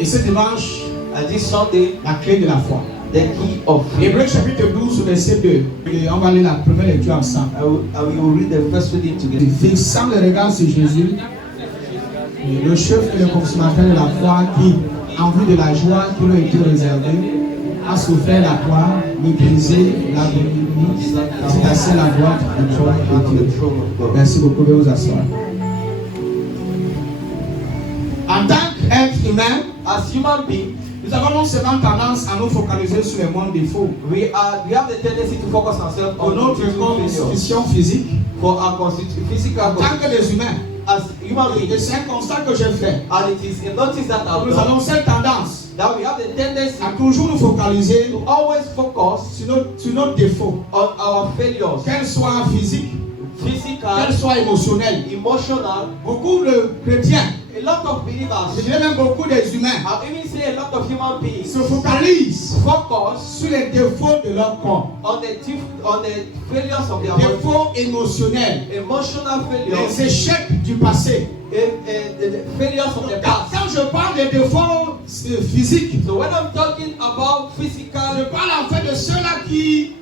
Et ce dimanche, And this Sunday, la clé de la foi. the key of faith. Hébreux chapitre 12, verset 2. Et on va lire la première lecture ensemble. I will read the first reading together. Fixant le regard sur Jésus, le chef et le consommateur de la foi qui, en vue de la joie qui lui a été réservée, a souffert la croix, méprisé la bénédiction, s'est assis à la droite du trône de Dieu. Merci beaucoup de vous asseoir. En tant qu'être humain, As human beings, nous avons non seulement tendance à nous focaliser sur les moindres défauts we have the tendency to focus ourselves pour on notre failures. constitution physique. For our physical En tant que des humains, as human et beings, c'est un constat que j'ai fait. and it is a notice that I've Nous done, avons cette tendance that we have the tendency à toujours nous focaliser to always focus sur nos défauts, on our failures, qu'elles soient physiques, qu'elles physical, soient émotionnelles. emotional. Beaucoup de chrétiens, A lot of believers, je dirais même beaucoup des humains, I've even seen a lot of human beings se focalisent focus sur les défauts de leur corps, on the failures of their body, défauts émotionnels, emotional les failures, échecs du passé. the failures of the past. Quand je parle des défauts physiques, So when I'm talking about je physical, parle en fait de ceux-là qui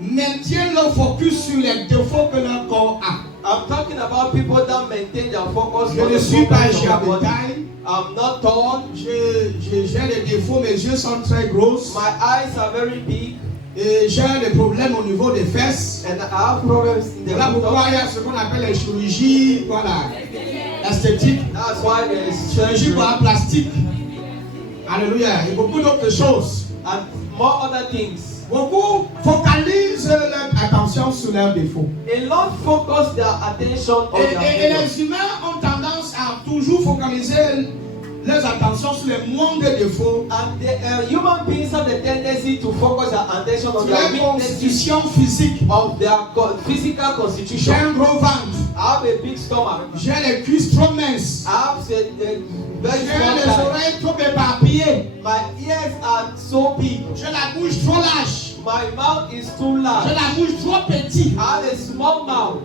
maintiennent leur focus sur les défauts que leur corps a. I'm talking about people that maintain their focus Je on ne the suis pas problems of the body. taille, I'm not tall. j'ai des défauts, mes yeux sont très grosses, My eyes are very big, et j'ai des problèmes au niveau des fesses. and I have problems in the Voilà pourquoi il y a ce qu'on appelle les chirurgies, voilà, l'esthétique, That's why there is chirurgie surgery voilà, plastique. Alléluia, et beaucoup d'autres choses. and more other things. Beaucoup focalisent leur attention sur leurs défauts. A lot focus their attention on Et their failures. les humains ont tendance à toujours focaliser leurs attentions sur les moindres défauts, And the human beings have the tendency to focus their attention on sur their leur weaknesses constitution physique. of their physical J'ai constitution. un gros ventre, I have a big stomach. j'ai les cuisses trop minces, I have a very j'ai small les thighs. oreilles trop éparpillées, My ears are so big. j'ai la bouche trop large, My mouth is too j'ai large. la bouche trop petite. I have a small mouth.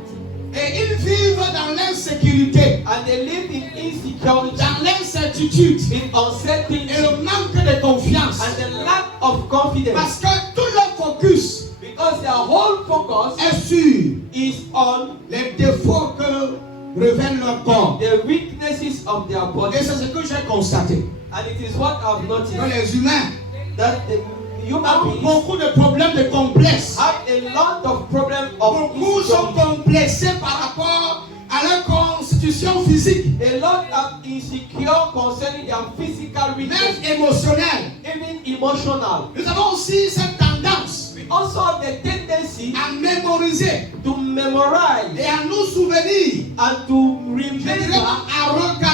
Et ils vivent dans l'insécurité, And they live in insecurity, dans l'incertitude in uncertainty, et le manque de confiance. and the lack of confidence. Parce que tout leur focus Because their whole focus est sur is on les défauts que révèle leur corps. the weaknesses of their body. Et c'est ce que j'ai constaté. And it is what I've Que noticed, les humains that the human ont beings beaucoup de problèmes de complexes. have a lot of problems of Beaucoup sont insecurity. complexés par rapport à leur constitution physique, A lot are insecure concerning their physical même weakness, émotionnelle. even emotional. Nous avons aussi cette tendance We also have the tendency à mémoriser to memorize et à nous souvenir, and to je dirais remember,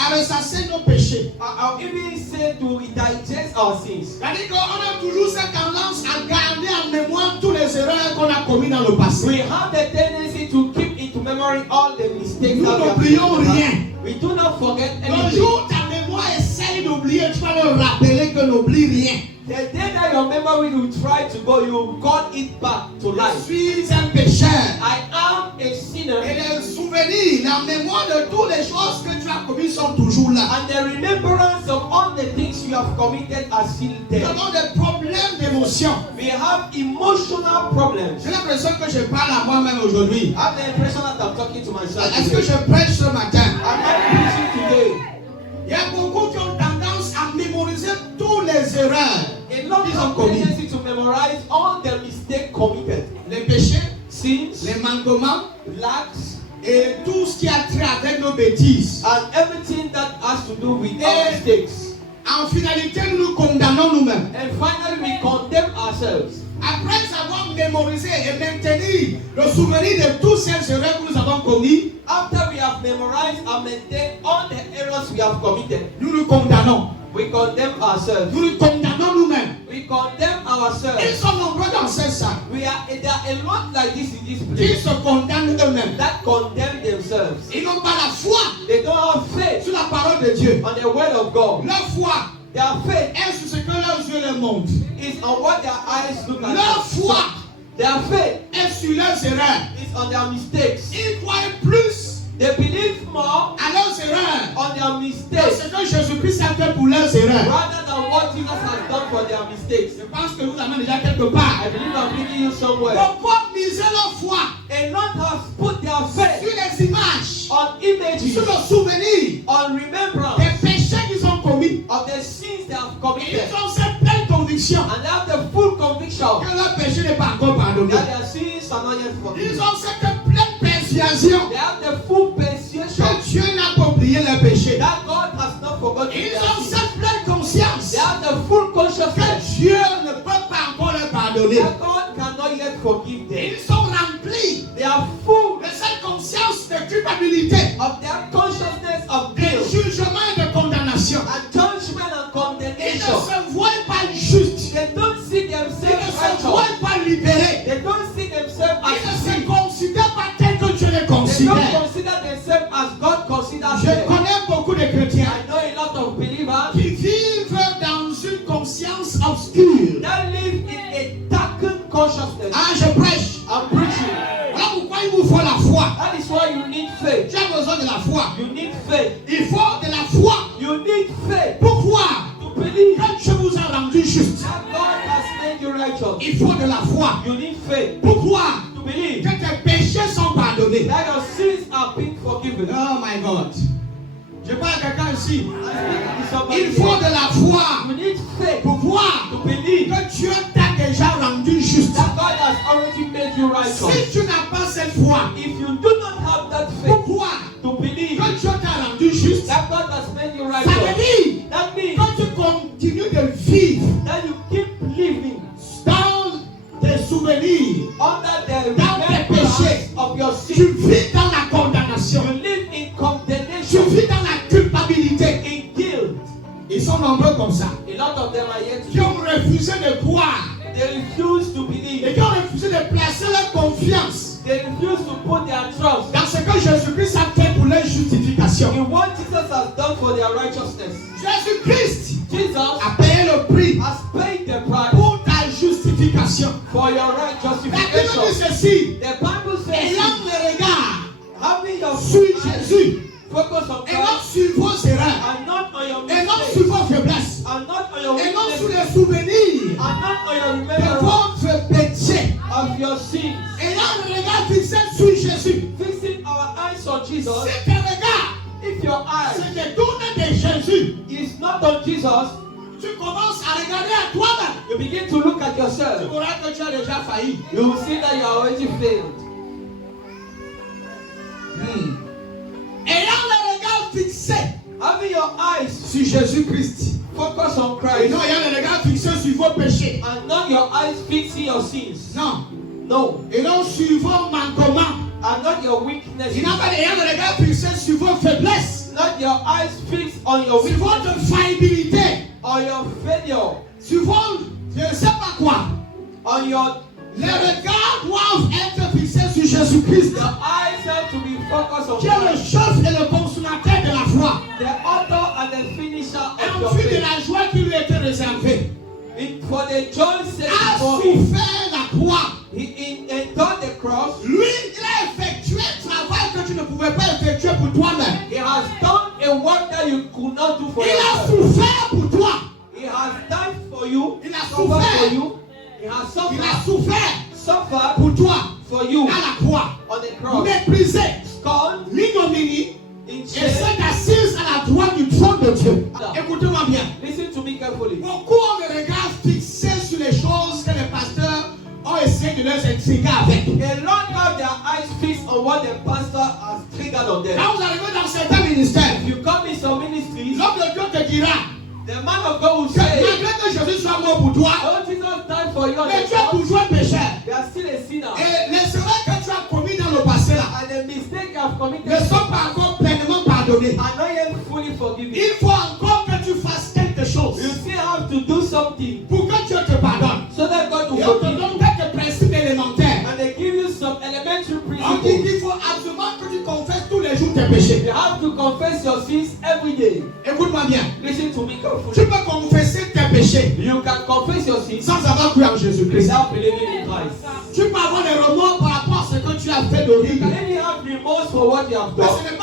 à ressasser nos péchés. I'll even say to digest our sins. C'est-à-dire qu'on a toujours cette tendance à garder en mémoire tous les erreurs qu'on a commises dans le passé. We have the tendency to keep into memory all the mistakes Nous that we have n'oublions made. rien. We do not forget Le anything. jour où ta mémoire essaye d'oublier, tu vas leur rappeler que n'oublie rien. The day that your memory will try to go, you will call it back to Je life. suis un pécheur. I am a sinner, Et les souvenirs, la mémoire de toutes les choses que tu as commises sont toujours là. and the remembrance of all the things you have committed are still Nous there. avons des problèmes d'émotion. We have emotional problems. J'ai l'impression que je parle à moi-même aujourd'hui. I have the impression that I'm talking to myself Est-ce que today. je prêche ce matin? Am I preaching today? Il y a beaucoup qui ont tendance à mémoriser toutes les erreurs A lot qu'ils ont of commises. tendency to memorize all the mistakes committed. Les péchés, Sins, les manquements lacks, et tout ce qui a trait avec nos bêtises. and everything that has to do with our Eh. mistakes. En finalité, nous nous condamnons nous-mêmes. And finally, we condemn ourselves. Après avoir mémorisé et maintenu le souvenir de toutes ces erreurs que nous avons commises, After we have memorized and maintained all the errors we have committed, nous nous condamnons. we condemn ourselves. Nous nous condamnons nous-mêmes. We condemn Ils ourselves. sont nombreux dans cette salle There are a lot like this in this qui place se condamnent eux-mêmes. that condemn themselves. Ils n'ont pas la foi They don't have faith sur la parole de Dieu. on the word of God. Leur foi Their faith est sur ce que leurs yeux leur montrent. is on what their eyes look like. Leur foi Their faith est sur leurs erreurs. is on their mistakes. Ils croient plus They believe more à leurs erreurs on their que mistakes ce que Jésus-Christ a fait pour leurs erreurs. rather than what Jesus has done for their mistakes. Je pense que vous amène déjà quelque part. I believe I'm bringing you somewhere. Pourquoi miser leur foi A lot have put their sur faith les images, on images, sur le souvenir on remembrance des péchés qu'ils ont commis? of the sins they have Et committed. ils ont cette pleine conviction And they have the full conviction que leur péché n'est pas encore pardonné. that their sins are not yet Ils forgiven. ont cette pleine persuasion They have the full que persuasion Dieu n'a pas oublié leurs péchés. that God has not forgotten Ils their ont sins. cette pleine conscience They have the full que consciousness Dieu ne peut pas encore leur pardonner. that God cannot yet forgive them. Ils sont remplis They are full de cette conscience de culpabilité, of their consciousness of de guilt jugement et de condamnation. and judgment and Ils ne condemnation. se voient pas justes. They don't see Ils ne themselves se righteous. voient pas libérés. They don't see themselves Ils ne as se free. considèrent pas tel que Dieu les They don't considère. consider themselves as God considers Je them. connais beaucoup de chrétiens I know a lot of believers qui vivent dans une conscience obscure. that live in a darkened consciousness. Ah, je prêche. I'm preaching. Voilà pourquoi il vous faut la foi. That is why you need faith. Tu as besoin de la foi. You need faith. Il faut de la foi. You need faith Pourquoi? to believe Quand Dieu vous a rendu juste, that God has made you righteous. il faut de la foi. You need faith Pourquoi? to believe Que tes péchés sont pardonnés. that your sins are being forgiven. Oh my God. Je parle à quelqu'un ici. I'm speaking to somebody Il faut here. de la foi You need faith pour voir to believe que Dieu t'a déjà rendu juste. that God has already made you righteous. Si tu n'as pas cette foi, If you do not have that faith pourquoi to believe que Dieu t'a rendu juste? that God has made you Ça veut righteous, dire that means que tu continues de vivre that you keep living dans tes souvenirs, under the dans tes péchés. remembrance of your Tu sin. vis dans la condamnation. You live in Tu condemnation, vis dans la culpabilité. in guilt. Ils sont nombreux comme ça. A lot of them are yet Qui ont refusé de croire they refuse to et believe. qui ont refusé de placer leur confiance They refuse to put their trust dans ce que Jésus-Christ a fait pour leur justification. in what Jesus has done for their righteousness. Jésus-Christ Jesus a payé le prix has paid the price pour ta justification. for your right La Bible dit justification. ceci, The Bible says, ayant le regard having your sur eyes Jésus focus on et non Christ sur vos erreurs and not on your et non mistakes sur vos faiblesses and not on your et non sur weaknesses les souvenirs and not on your de remembrance votre péché. of your sins. Ayant le regard fixé sur Jésus. Fixing our eyes on Jesus. Si ton regard If your eyes se détourne de Jésus, is not on Jesus, tu commences à regarder à toi-même. you begin to look at Tu yourself. verras que tu as déjà failli. You will see that you are already failed. Ayant le regard fixé Having your eyes sur Jésus-Christ. focus on Et Christ non ayant le regard fixé sur vos péchés. and not your eyes fixing your sins. Non. No, Et non sur vos manquements. and not your Il weaknesses. n'a pas ayant le regard fixé sur vos faiblesses. Not your eyes fixed on your Sur weakness votre faillibilité. or your failure. Sur vos, je ne sais pas quoi. On your Les regards doivent être fixés sur Jésus-Christ. your eyes have to be focused on Qui est le Christ, chef et le consommateur de la foi. the author and the finisher of your En vue de faith. la joie qui lui était réservée. For the joy set A before him, souffert la croix. he endured the cross. Lui, il a effectué un travail que tu ne pouvais pas effectuer pour toi-même. He has done a work that you could not do for Il a yourself. souffert pour toi. He has died for you. Il a Suffered souffert. for you. He has Il a suffered souffert pour toi for you à la croix. on the cross. Méprisé, Scorned, l'ignominie in et shame. s'est assise à la droite du trône de Dieu. Écoutez-moi bien. Listen to me carefully. Beaucoup ont le regard fixé sur les choses que les pasteurs ont essayé de leur intriguer avec. A lot have their eyes fixed on what the pastor has triggered on them. Quand vous arrivez dans certains ministères, If you come in some ministries, l'homme de Dieu te dira the man of God will que say, malgré que Jésus soit mort pour toi, oh, Jesus died for you on mais the tu es cross. toujours un pécheur. You are still a sinner. Et les erreurs que tu as commises dans le passé là And the mistake you have committed ne sont pas encore pleinement pardonnées. are not yet fully forgiven. Il faut encore que tu fasses quelque chose You still have to do something pour que Dieu te pardonne. so that God will Et on te forgive you. donne quelques principes élémentaires. And they give you some elementary On dit principles. qu'il faut absolument que tu confesses tous les jours tes péchés. You have to confess your sins every day. Écoute-moi bien. Listen to me Tu carefully. peux confesser tes péchés You can confess your sins sans avoir cru en Jésus-Christ. without believing in Christ. Tu peux avoir des remords par rapport à ce que tu as fait You d'horrible. can only have remorse for what you have Mais done. ce n'est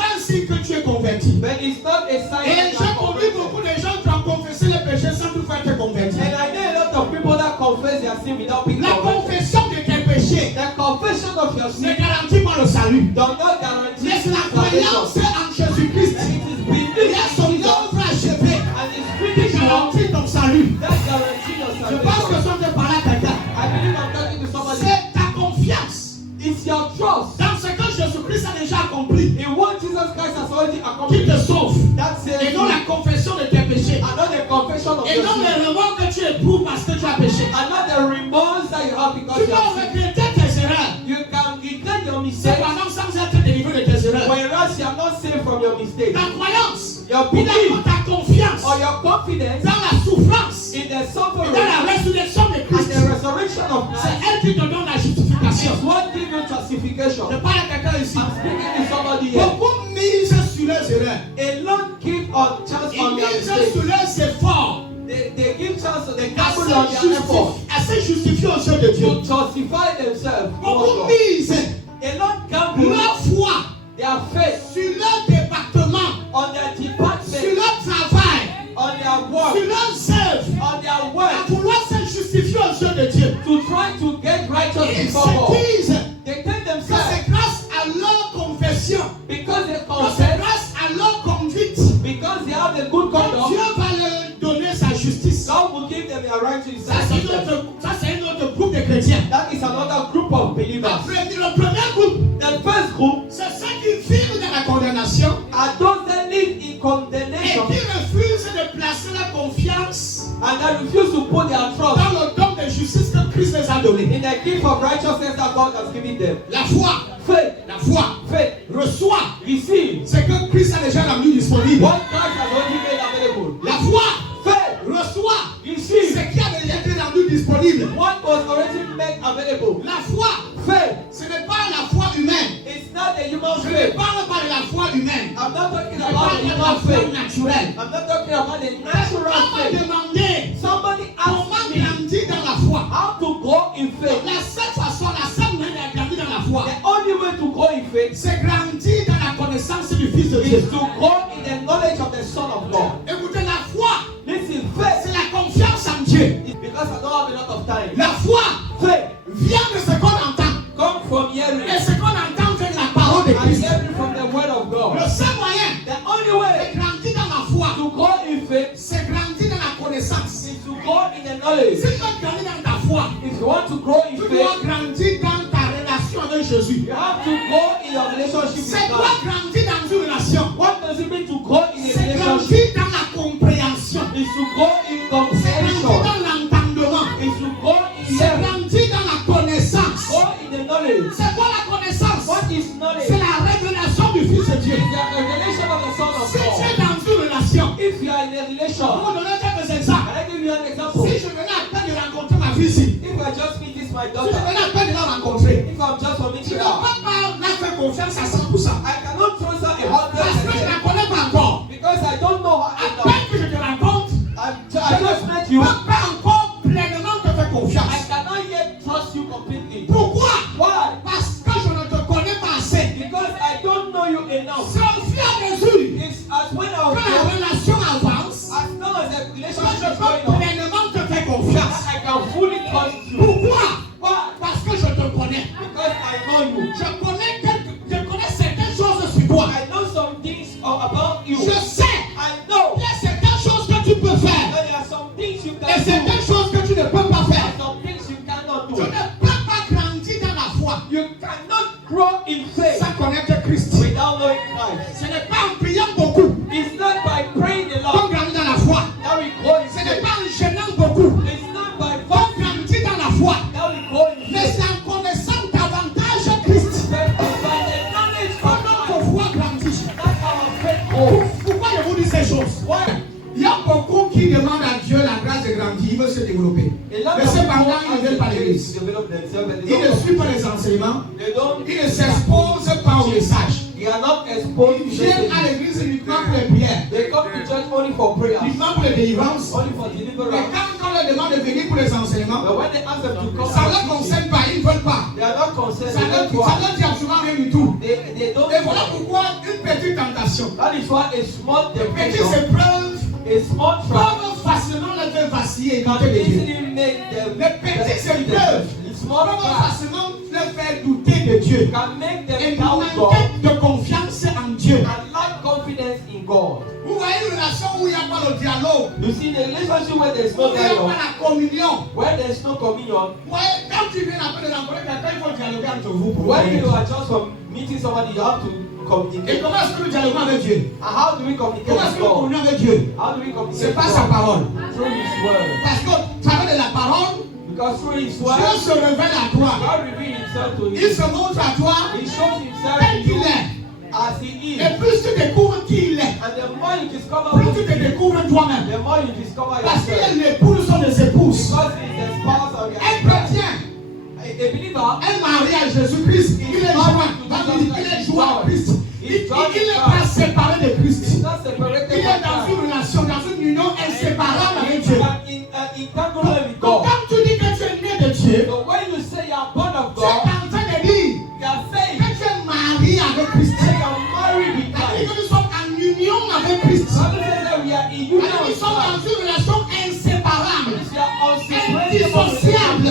converti. But it's not a sign Et that you j'ai are connu converted. beaucoup de gens qui ont confessé les péchés sans toutefois être convertis. And I know a lot of people that confess their sin without being La converted. confession de tes péchés The confession of your ne sin garantit pas le salut. does not guarantee Mais c'est la croyance salvation. en Jésus-Christ. And it is Il belief y a son in Jesus œuvre achevée and his qui finished work garantit ton salut. that guarantee your Je pense que salvation. ça te parle à quelqu'un. I believe I'm talking to somebody. C'est ta confiance It's your trust dans ce que Jésus-Christ a déjà accompli in what Jesus Christ has already qui accomplished. te sauve. That saves Et you. non la confession de tes péchés. And not the confession of Et your non sin. le remords que tu éprouves parce que tu as péché. And not the remorse that you have because Tu you peux have sinned. regretter tes erreurs. You can regret your mistakes, Cependant, sans être délivré de tes erreurs. whereas you are not saved from your mistakes. Ta croyance, Your ou belief ta confiance or your confidence dans la souffrance in the et suffering dans la résurrection de and Christ, the resurrection of c'est Christ elle qui te donne la justification. is what gives you justification. Je parle à quelqu'un ici. I'm speaking to somebody here. Beaucoup misent sur leurs erreurs. A lot give on chance Ils on their misent mistakes. sur leurs efforts They give chance to the à gamble on their effort se justifier aux yeux de Dieu. to justify themselves. Beaucoup Also. misent A lot gamble leur foi their faith sur leur département, on their sur department, leur travail, on their work, sur leurs œuvres, on their à work vouloir se justifier aux yeux de Dieu. to try to get righteous Ils before se God. disent They tell que themselves c'est grâce à leur confession, because they que c'est confess, grâce à leur conduite, because they have a good que conduct, Dieu va leur donner sa justice. God will give them a right to Ça, c'est decide. un autre groupe de chrétiens. That is another group of believers. Le premier groupe, The first group c'est ceux qui vivent dans la condamnation are those that live in et condemnation qui refusent de placer la confiance and that refuse to put their trust dans le don de justice que Christ les a donné. in the gift of righteousness that God has given them. La foi, Faith, la foi, faith, reçoit receive ce que Christ a déjà rendu disponible. what Christ has already made available. La foi Faith, reçoit ce receive qui a déjà été rendu disponible. what was already made available. La foi, Faith, ce n'est pas la foi humaine. it's not a human Je ne faith. parle pas de la foi humaine. I'm not talking Je about parle the de la human foi faith. naturelle. I'm not talking about the On natural m'a faith. demandé Somebody comment asked me grandir dans la foi. how to grow in faith. La seule façon, la seule manière de grandir dans la foi, The only way to grow in faith c'est grandir dans la connaissance du Fils de is Dieu. to grow in the knowledge of the Son of God. Écoutez, la foi, Listen, faith c'est la confiance en Dieu. is because I don't have a lot of time. La foi Faith vient de ce qu'on entend. come from hearing Et ce qu'on entend, c'est la parole de and Christ. hearing from the word of Le God. seul moyen The only de way grandir dans la foi, to grow in faith c'est grandir dans la connaissance. is to grow in the knowledge. Si tu veux grandir dans ta foi, If you want to grow in tu dois faith, grandir dans ta relation avec Jésus. you have to grow in your relationship C'est with quoi God. grandir dans une relation? What does it mean to grow in a C'est relationship? grandir dans la compréhension. Is to grow in C'est grandir comprehension. dans l'entendement. Is to grow in C'est hearing. grandir dans la connaissance. Grow in the knowledge. C'est quoi la connaissance? What is knowledge? C'est la révélation du Fils de Dieu. It's the revelation of the Son of Si tu es God. dans une relation, If you are in a je relation, vais vous donner quelques can exemples. I give you an example? Si je venais à peine de rencontrer ma fille ici, If I just meet this my si je daughter, venais à peine de la rencontrer, if I'm just for je meeting ne her, peux pas la faire confiance à 100%. I cannot trust her Parce que je ne 100% la connais pas encore. because I don't know her À enough. peine que je te rencontre, I je just ne met peux you. pas encore pleinement te faire I confiance. cannot yet trust you completely. Pourquoi? Why? Parce que je ne te connais pas assez. Because I don't know you enough. C'est au fur et à mesure It's as when I que was la relation avance, as long as the que relationship je is going peux on, pleinement te faire confiance. I can fully trust you. Pourquoi? Why? Parce que je te connais. Because I know you. Je connais certaines choses sur toi. I know some things about you. Je sais. I know Il y a certaines choses que tu peux faire that there are some things you et can do. certaines choses que tu ne peux pas faire. And some things you cannot Tu do. ne peux pas grandir dans la foi You cannot grow in faith sans connaître Christ. without knowing Christ. Ce n'est pas en priant beaucoup It's not by praying a qu'on lot grandit dans la foi. that we grow in Ce n'est faith. pas en gênant beaucoup It's not by qu'on fasting grandit dans la foi. that we grow in Mais faith. c'est en connaissant davantage Christ But it's by the knowledge que of notre Christ foi grandit. that our faith grows. Pourquoi je vous dis ces choses? Why? Il y a beaucoup qui demandent à Dieu la grâce de grandir, ils veulent se développer. A lot Mais of people cependant, ils ne viennent pas à to l'église. develop themselves, but Ils ne suivent pas les enseignements. they don't. Ils ne s'exposent pas au message. They are not exposed Ils to viennent à messages. l'église uniquement pour les prières, They come to church only for prayers, uniquement pour les délivrances. only for Mais deliverance. quand on leur demande de venir pour les enseignements, But when they ask them to come, ça ne for leur teaching, concerne pas, ils ne veulent pas. they are not concerned. Ça They ne don't want. leur dit absolument rien du tout. They don't Et voilà want. pourquoi une petite tentation tribulation. That is why a small Les petites temptation, épreuves a small trial peuvent facilement les faire vaciller et can douter de Dieu. easily make them Les petites épreuves small peuvent trial facilement les faire douter de Dieu. can make Et them doubt God manquer de confiance en Dieu. and lack confidence in God. Vous voyez une relation où il n'y a pas le dialogue, You see, the relationship where there is où no il n'y a pas dialogue, la communion. where there is no communion, Vous voyez, quand tu viens après de rencontrer quelqu'un, il faut dialoguer entre vous. Pour when you vous are just from meeting somebody, you have to Et communicate. comment est-ce que nous dialoguons avec Dieu? And how do we communicate Comment est-ce with que nous God? communions avec Dieu? How do we communicate C'est with pas sa God? parole. Through His word. Parce que au travers de la parole, Because through His word, Dieu se révèle à toi. God reveals Himself to Il you. se montre à toi He shows Himself tel to qu'il you est. as He is. Et plus tu découvres qui il est, And the more you discover plus who tu He te is, découvres toi-même. the more you discover Parce qu'il yourself. est l'épouse sont des épouses. Because He is the spouse of your Un bride. chrétien, A believer, un mari à Jésus-Christ, il est joint. Il est joint à Christ. Il n'est pas séparé de Christ. is not separated Il est from dans God. une relation, dans une union inséparable avec Dieu. Entanglement with Donc God. quand tu dis que tu es né de Dieu, So when you say you are born of tu es God, en train de dire you are saying que tu es marié avec Christ. that you are married with C'est-à-dire Christ. que nous sommes en union avec Christ. The Bible says that we are in union C'est-à-dire que nous with sommes dans Christ. une relation inséparable, We are unseparable. indissociable.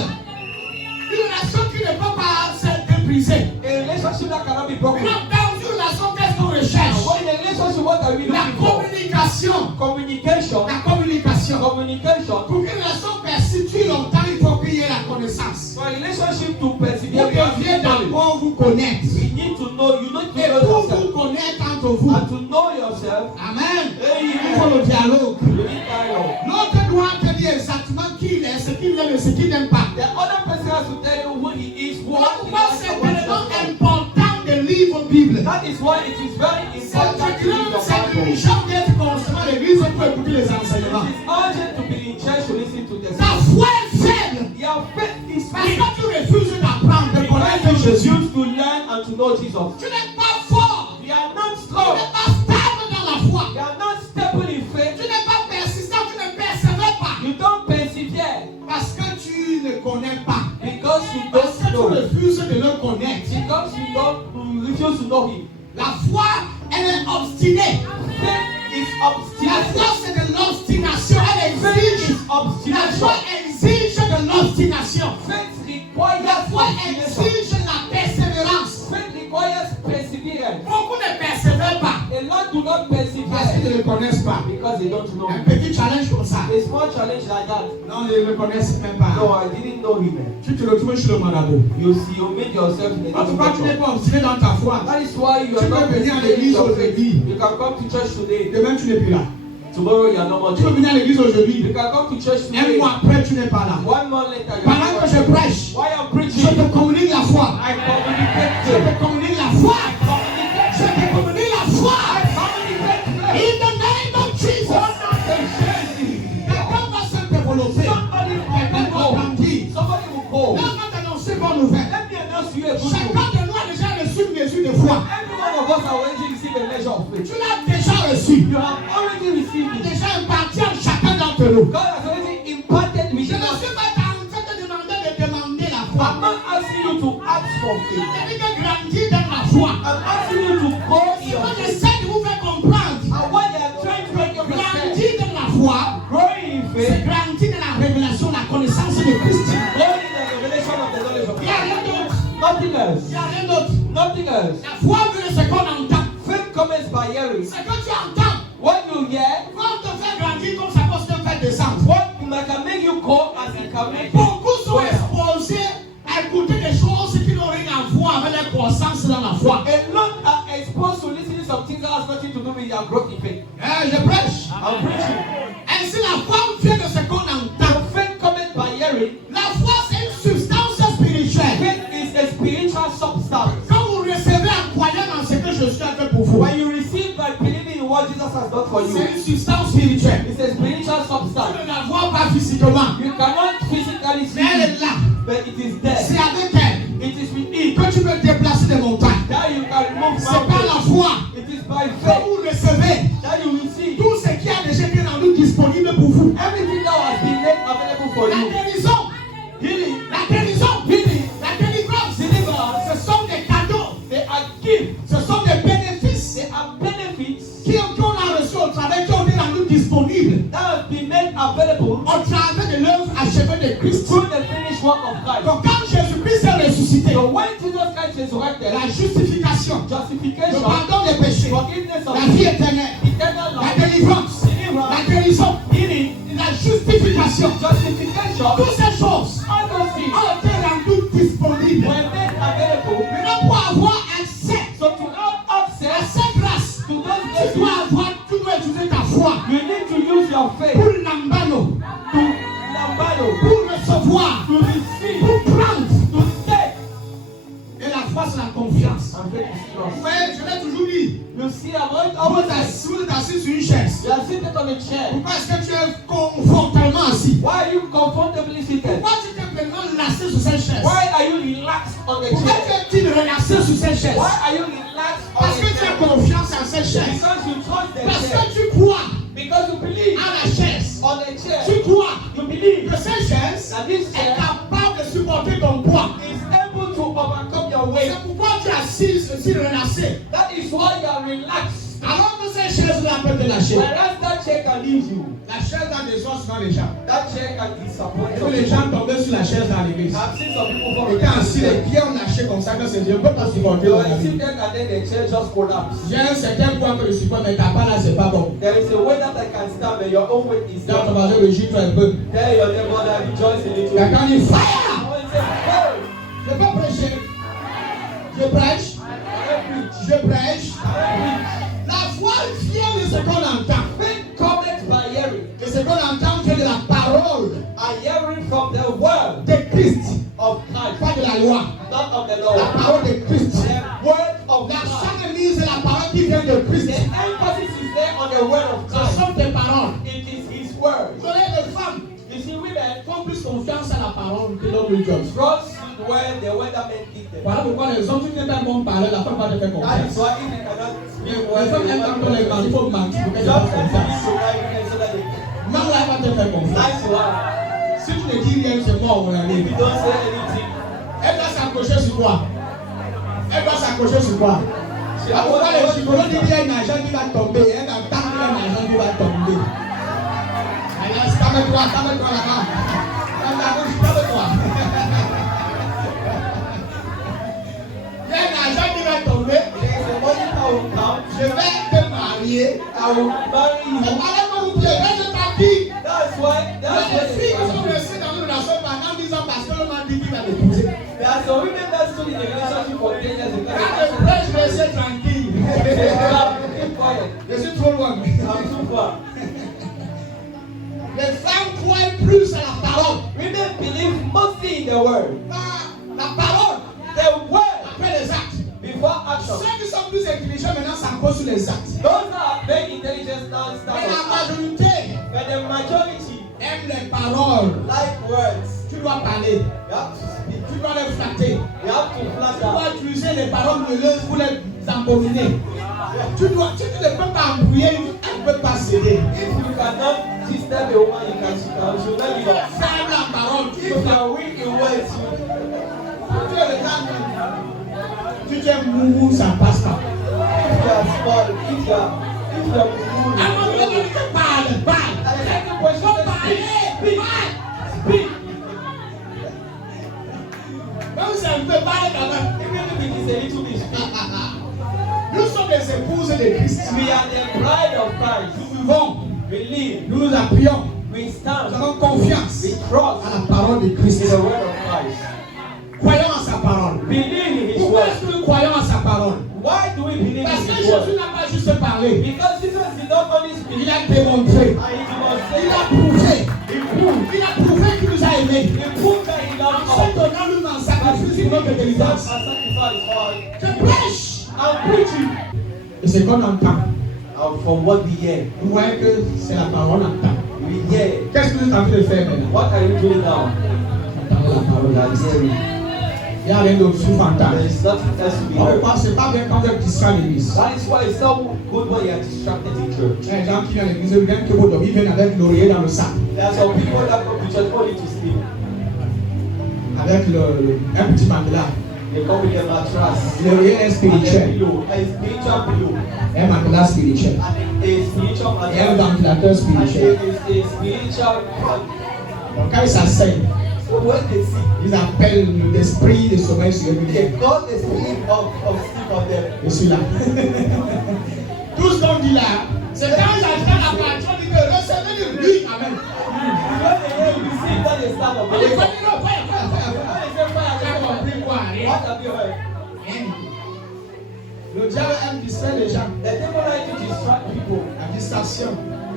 Une relation qui ne peut pas être brisée. A relationship that cannot be broken. Maintenant, dans une relation, qu'est-ce qu'on And recherche? when in a relationship, what are we La looking for? communication. Communication. La communication. Communication. Pour qu'une relation persiste longtemps, il faut qu'il y ait la connaissance. For a relationship to Vous persevere, we have deviez to know. d'abord vous connaître. We need to know. You need to Et know pour yourself. vous connaître entre vous. And to know yourself, Amen. Amen. Il faut le dialogue. you need dialogue. L'autre doit te dire exactement qui il est, ce qu'il aime et ce qu'il n'aime pas. The other person has to tell you who he is, Voilà what he pourquoi likes, c'est and what he tellement doesn't like. important de lire vos Bibles. That is why it is very important to read your C'est Bible. urgent d'être constamment à l'église pour écouter les enseignements. It is urgent to be in church to listen to the Ta sermon. foi est faible Your faith is parce weak. que tu refuses d'apprendre, de connaître Because you Jésus. refuse to learn and to know Jesus. Tu n'es pas fort. We are not Tu strong. n'es pas stable dans la foi. We are not stable in faith. Tu n'es pas persistant, tu ne persévères pas. You don't persevere Parce que tu ne connais pas. because you Parce que don't tu know. refuses de le connaître. Because you refuse to know Him. La foi, elle est obstinée. Faith is La obstinate. foi, c'est de l'obstination. Elle Faith exige. is La obstination. foi exige de l'obstination. Faith La requires foi obstination. exige la persévérance. Faith requires perseverance. Beaucoup ne persévèrent pas A lot do not parce qu'ils persevere ne le connaissent pas. because they don't know. Un petit challenge comme ça. A small challenge like that. Non, ils ne le connaissent même pas. No, I didn't know him. Tu te retrouves chez le marabout. You see, you made yourself in a En tout cas, tu n'es difficult. pas obstiné dans ta foi. That is why you Tu are peux not venir à perseverant in l'église your faith. aujourd'hui. You can come to church today. Demain, tu n'es plus là. Tomorrow you are no more Tu peux there. venir à l'église You aujourd'hui. can come to church Un today. mois après, tu n'es pas là. 1 month later, you Pendant que je are prêche, Why I'm je preaching? te communique la foi. I communicate Je faith. te communique la foi. Communicate Je te communique la foi. communicate faith. In the name of Jesus. Quelqu'un va se développer. Somebody Quelqu'un va will go. grandir. Somebody will go. Là, on va t'annoncer bonne nouvelle. Let me announce you a good news. Chacun de nous a déjà reçu une mesure de foi. Every one of us are already received a measure of faith. Tu l'as déjà reçu. You have already received Il it. a déjà imparti à chacun d'entre nous. God has already imparted Je with ne us. suis pas en train de demander la foi. I'm not asking you to ask for faith. C'est-à-dire que grandir dans la foi. I'm asking you to grow in Ce your que faith. j'essaie de vous faire comprendre. And what they are trying to make you understand, Grandir dans la foi, growing in c'est faith, grandir dans la révélation, la connaissance de Christ. growing in the revelation of the knowledge of Il n'y a God. rien d'autre. Nothing else. Il n'y a rien d'autre. Nothing else. La foi veut ce qu'on entend. Faith comes by hearing. Ce que tu entends, What you hear, quand on te fait grandir comme ça, peut te faire descendre. what can make you grow as it can make you Beaucoup sont grow. exposés à écouter des choses qui n'ont rien à voir avec leur croissance dans la foi. A lot are exposed to listening to some things that has nothing to do with their growth in faith. Je prêche. I'm preaching. Ainsi, la foi vient de ce qu'on entend. Faith comes by hearing. La foi, c'est une substance spirituelle. Faith is a spiritual substance. Quand vous recevez en croyant dans ce que Jésus a fait pour vous, When you receive by believing in what Jesus has done for you, c'est une substance spirituelle. it's a spiritual Vous substance. ne la voyez pas physiquement, You cannot physically see mais elle est it, là. but it is there. C'est avec elle It is with it. que tu peux déplacer des montagnes. That you can remove C'est par la mountains. foi It is by que faith vous recevez that you will see tout ce qui a déjà été rendu disponible pour vous. everything that has been made available for La you. guérison, Healing, la guérison, healing, la délivrance, deliverance, ce sont des cadeaux, they are gifts, ce sont des bénéfices they are benefits available au travers de l'œuvre achevée de Christ. through the finished work of Christ. Donc quand Jésus-Christ est ressuscité, So when Jesus Christ resurrected, la justification, le justification, pardon des péchés, forgiveness of la vie éternelle, eternal la life, délivrance, la guérison, healing, la justification, justification, toutes ces choses all those things ont été rendues disponibles. were made available. Maintenant, pour avoir accès So to have à access cette grâce, to those tu blessings, dois utiliser ta foi you need to use your faith pour l'ambano, to lambano, pour recevoir, to receive, pour prendre. to take. Et la foi, c'est la confiance. And faith is Vous trust. voyez, je l'ai toujours dit. You see, I'm always Vous êtes asking. assis sur une chaise. You are seated on a chair. Pourquoi est-ce que tu es confortablement assis? Why are you comfortably seated? Pourquoi tu t'es pleinement lassé sur cette chaise? Why are you relaxed on the Pourquoi chair? tu es relaxé sur cette chaise? Why are you relaxed on Parce the que tu as chair? confiance en cette chaise. Because you trust the Parce chair. que tu crois Because you believe à la chaise. on the chair. Tu crois You believe que cette chaise that this est chair capable de supporter ton poids. is able to overcome your weight. C'est pourquoi tu es assis aussi relaxé. That is why you are relaxed. Alors que cette chaise-là peut te lâcher. Whereas that chair can leave you. La chaise a des os dans les gens. That chair can disappoint Et puis les you. gens tombaient sur la chaise dans l'église. I've seen some people fall Et quand assis, les pieds ont lâché comme ça, que c'est Dieu ne peut pas supporter You dans la are vie. seated and then the chair just collapse. J'ai un certain poids que je supporte, mais ta part là, c'est pas bon. There is a way that I can stand, but your own weight is Dans ton down. voisin, régis-toi un peu. Tell your neighbor that rejoice a little. Quelqu'un dit fire! Someone say, hey, Je peux prêcher. Je prêche. Je prêche. La foi vient de ce qu'on entend. faith cometh by hearing, Et ce qu'on entend vient de la parole and hearing from the word de Christ, of Christ, pas de la loi. not of the La law. parole de Christ. The word of La Christ. Sainte Église, c'est la parole qui vient de The Christ. emphasis is there on the word of Ce Christ. sont tes paroles. It is His word. Vous voyez, les femmes You see, women font plus confiance à la parole que l'homme lui donne. trust the word that men give them. Voilà pourquoi les hommes, si tu n'es pas bon parler, la femme va te faire That confiance. is why if you cannot speak Les well, femmes aiment quand on les marie, il faut mentir pour qu'elles te just fassent confiance. so that you can so that they Non, là, elle va te faire confiance. nice to her. Si tu ne dis rien, c'est mort, mon If ami. you don't say anything, Elle doit s'accrocher sur quoi? Elle doit s'accrocher sur quoi? Là, pourquoi les psychologues disent qu'il y a un agent qui va tomber? Elle attend qu'il y a un agent qui va tomber. Alors, calme-toi là-bas. Dans la bouche, calme-toi. Il y a un agent qui va tomber. there is a money that will come. Je vais te marier. I will marry C'est you. pas là que vous pieds. Je t'habille. That's why. Il y a des filles qui sont There restées dans une relation pendant 10 ans parce que l'homme a dit qu'il va l'épouser. are some women that stood in a relationship for 10 years Quand because je prêche, je vais rester tranquille. keep quiet. Je suis trop loin. I'm too far. Les femmes croient plus à la parole. Women believe mostly in the word. La parole, The word après les actes. before action. Ceux qui sont plus intelligents maintenant s'accrochent sur les actes. Those that are very intelligent now stand Mais la on act. majorité But the majority aime les paroles. like words. Tu dois parler. You have to speak. Tu dois les flatter. You have to Tu flatter. dois utiliser les paroles meuleuses pour les embobiner. Tu ne peux pas embrouiller, elle ne peut pas céder. If you cannot disturb a woman, you can she will not give up. Faible en parole. If you are weak in words, Tu es le temps. Tu es moumou, ça ne passe pas. if you are small, if you are À un moment donné, moving, tu parles. and the second question Faut is parler. speak, speak. Même si elle ne peut parler quand même. Even if it is a little bit, speak. Nous sommes les épouses de Christ. We are the bride of Christ. Nous vivons, We live, nous nous appuyons, we nous stand, avons confiance we à trust la parole de in Christ. the word of Christ. Croyons en sa parole. Believe in His Pourquoi word. est-ce que nous croyons en sa parole? Why do we believe Parce in que His word? Jésus n'a pas juste parlé. Because Jesus did not only speak, Il a démontré. and He Il a demonstrated, prouvé. He proved, Il a prouvé qu'il nous a aimés. He proved that He En loved se us. donnant lui en sacrifice pour notre He délivrance. has sacrificed for us. Je prêche. I'm preaching. Et c'est qu'on entend. And from what we hear, Vous voyez que c'est la parole entend. we hear. Qu'est-ce que vous êtes en train de faire maintenant? What are you doing now? Entendre la parole. We are hearing. Il n'y a rien d'autre sous fantôme. There is nothing else to be On ne heard. pense pas bien quand vous êtes distrait à l'église. That is why it's so good when you are distracted in church. Les gens qui viennent à l'église, ils viennent que vous dormez, ils viennent avec l'oreiller dans le sac. There are some people that come to church only to sleep Avec un petit matelas. They come with a mattress. L'oreiller est And a spirituel. pillow. A spiritual pillow. Un matelas spirituel. And a spiritual Et un mattress. ventilateur And spirituel. a spiritual. Donc quand ils s'asseyent, So when they see, ils appellent l'esprit de sommeil sur eux. they call the spirit of sleep on them. Je suis là. Tout ce qu'on dit là, c'est quand j'entends la parole, on dit que recevez le oui, amen. When they receive, when they start on On dit, the fire, fire, fire, fire. Tu as compris quoi? Rien. What have you heard? Rien. Le diable aime distraire les gens. The devil like to distract people. La distraction.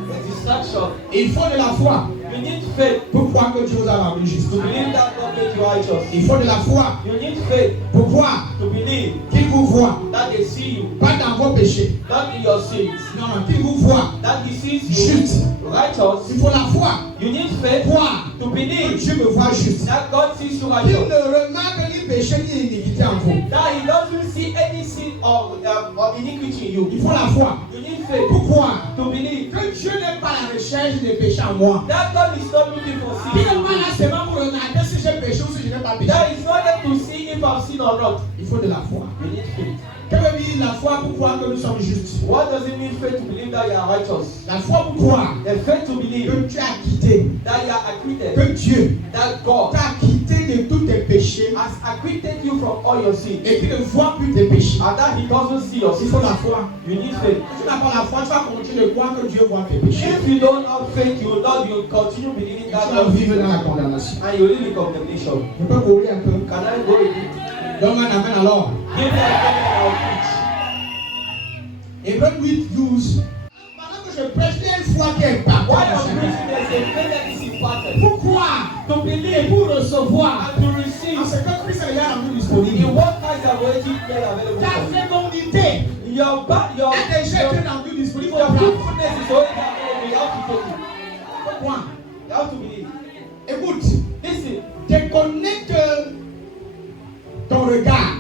The distraction. Il faut de la foi You need faith pour croire que Dieu vous a rendu juste. to believe that God made you righteous. Il faut de la foi You need faith pour croire to believe qu'il vous voit, that they see you, pas dans vos péchés. not in your sins, Non, qu'il vous voit that he sees you juste. righteous. Il faut la foi. You need faith Croire to que believe Dieu me voit juste. that God sees you Qu'il righteous. ne remarque ni péché ni iniquité en vous. That he doesn't see any sin or iniquity in you. Il faut la foi. You need faith Pour croire to believe que Dieu n'est pas à la recherche des péchés en moi. that God is not looking for Il sin. n'est pas là seulement pour regarder si j'ai péché ou si je n'ai pas péché. That is not there to see if I've sinned or not. Il faut de la foi. You need faith. Que veut dire la foi pour croire que nous sommes justes? What does it mean faith to believe that you are righteous? La foi pour croire The faith to believe que Dieu a quitté, that you are acquitted, que Dieu that God t'a quitté de tous tes péchés has acquitted you from all your sins, et qu'il ne voit plus tes péchés. and that he doesn't see your Il sins. faut la foi. You need faith. Si tu n'as pas la foi, tu vas continuer de croire que Dieu voit tes péchés. If you don't have faith, you will not. You will continue believing Tu that vas God vivre sees dans you, la condamnation. and you will live in condemnation. Je peux courir un peu. Can I go with it? Donne un amen alors. Give me a minute and I'll preach. Hébreux 8, 12. Pendant que je prêche, il y a une foi qui est pas. While I'm preaching, there's a faith that is imparted. Pour croire To et believe pour recevoir. and to receive. En ce que Christ est déjà rendu In disponible. what Christ have already made available Ta for you. fécondité Your est déjà été rendue disponible. your Pour croire. fruitfulness is already available. You have to take it. Pourquoi? You have to believe. Écoute, Listen. déconnecte ton regard.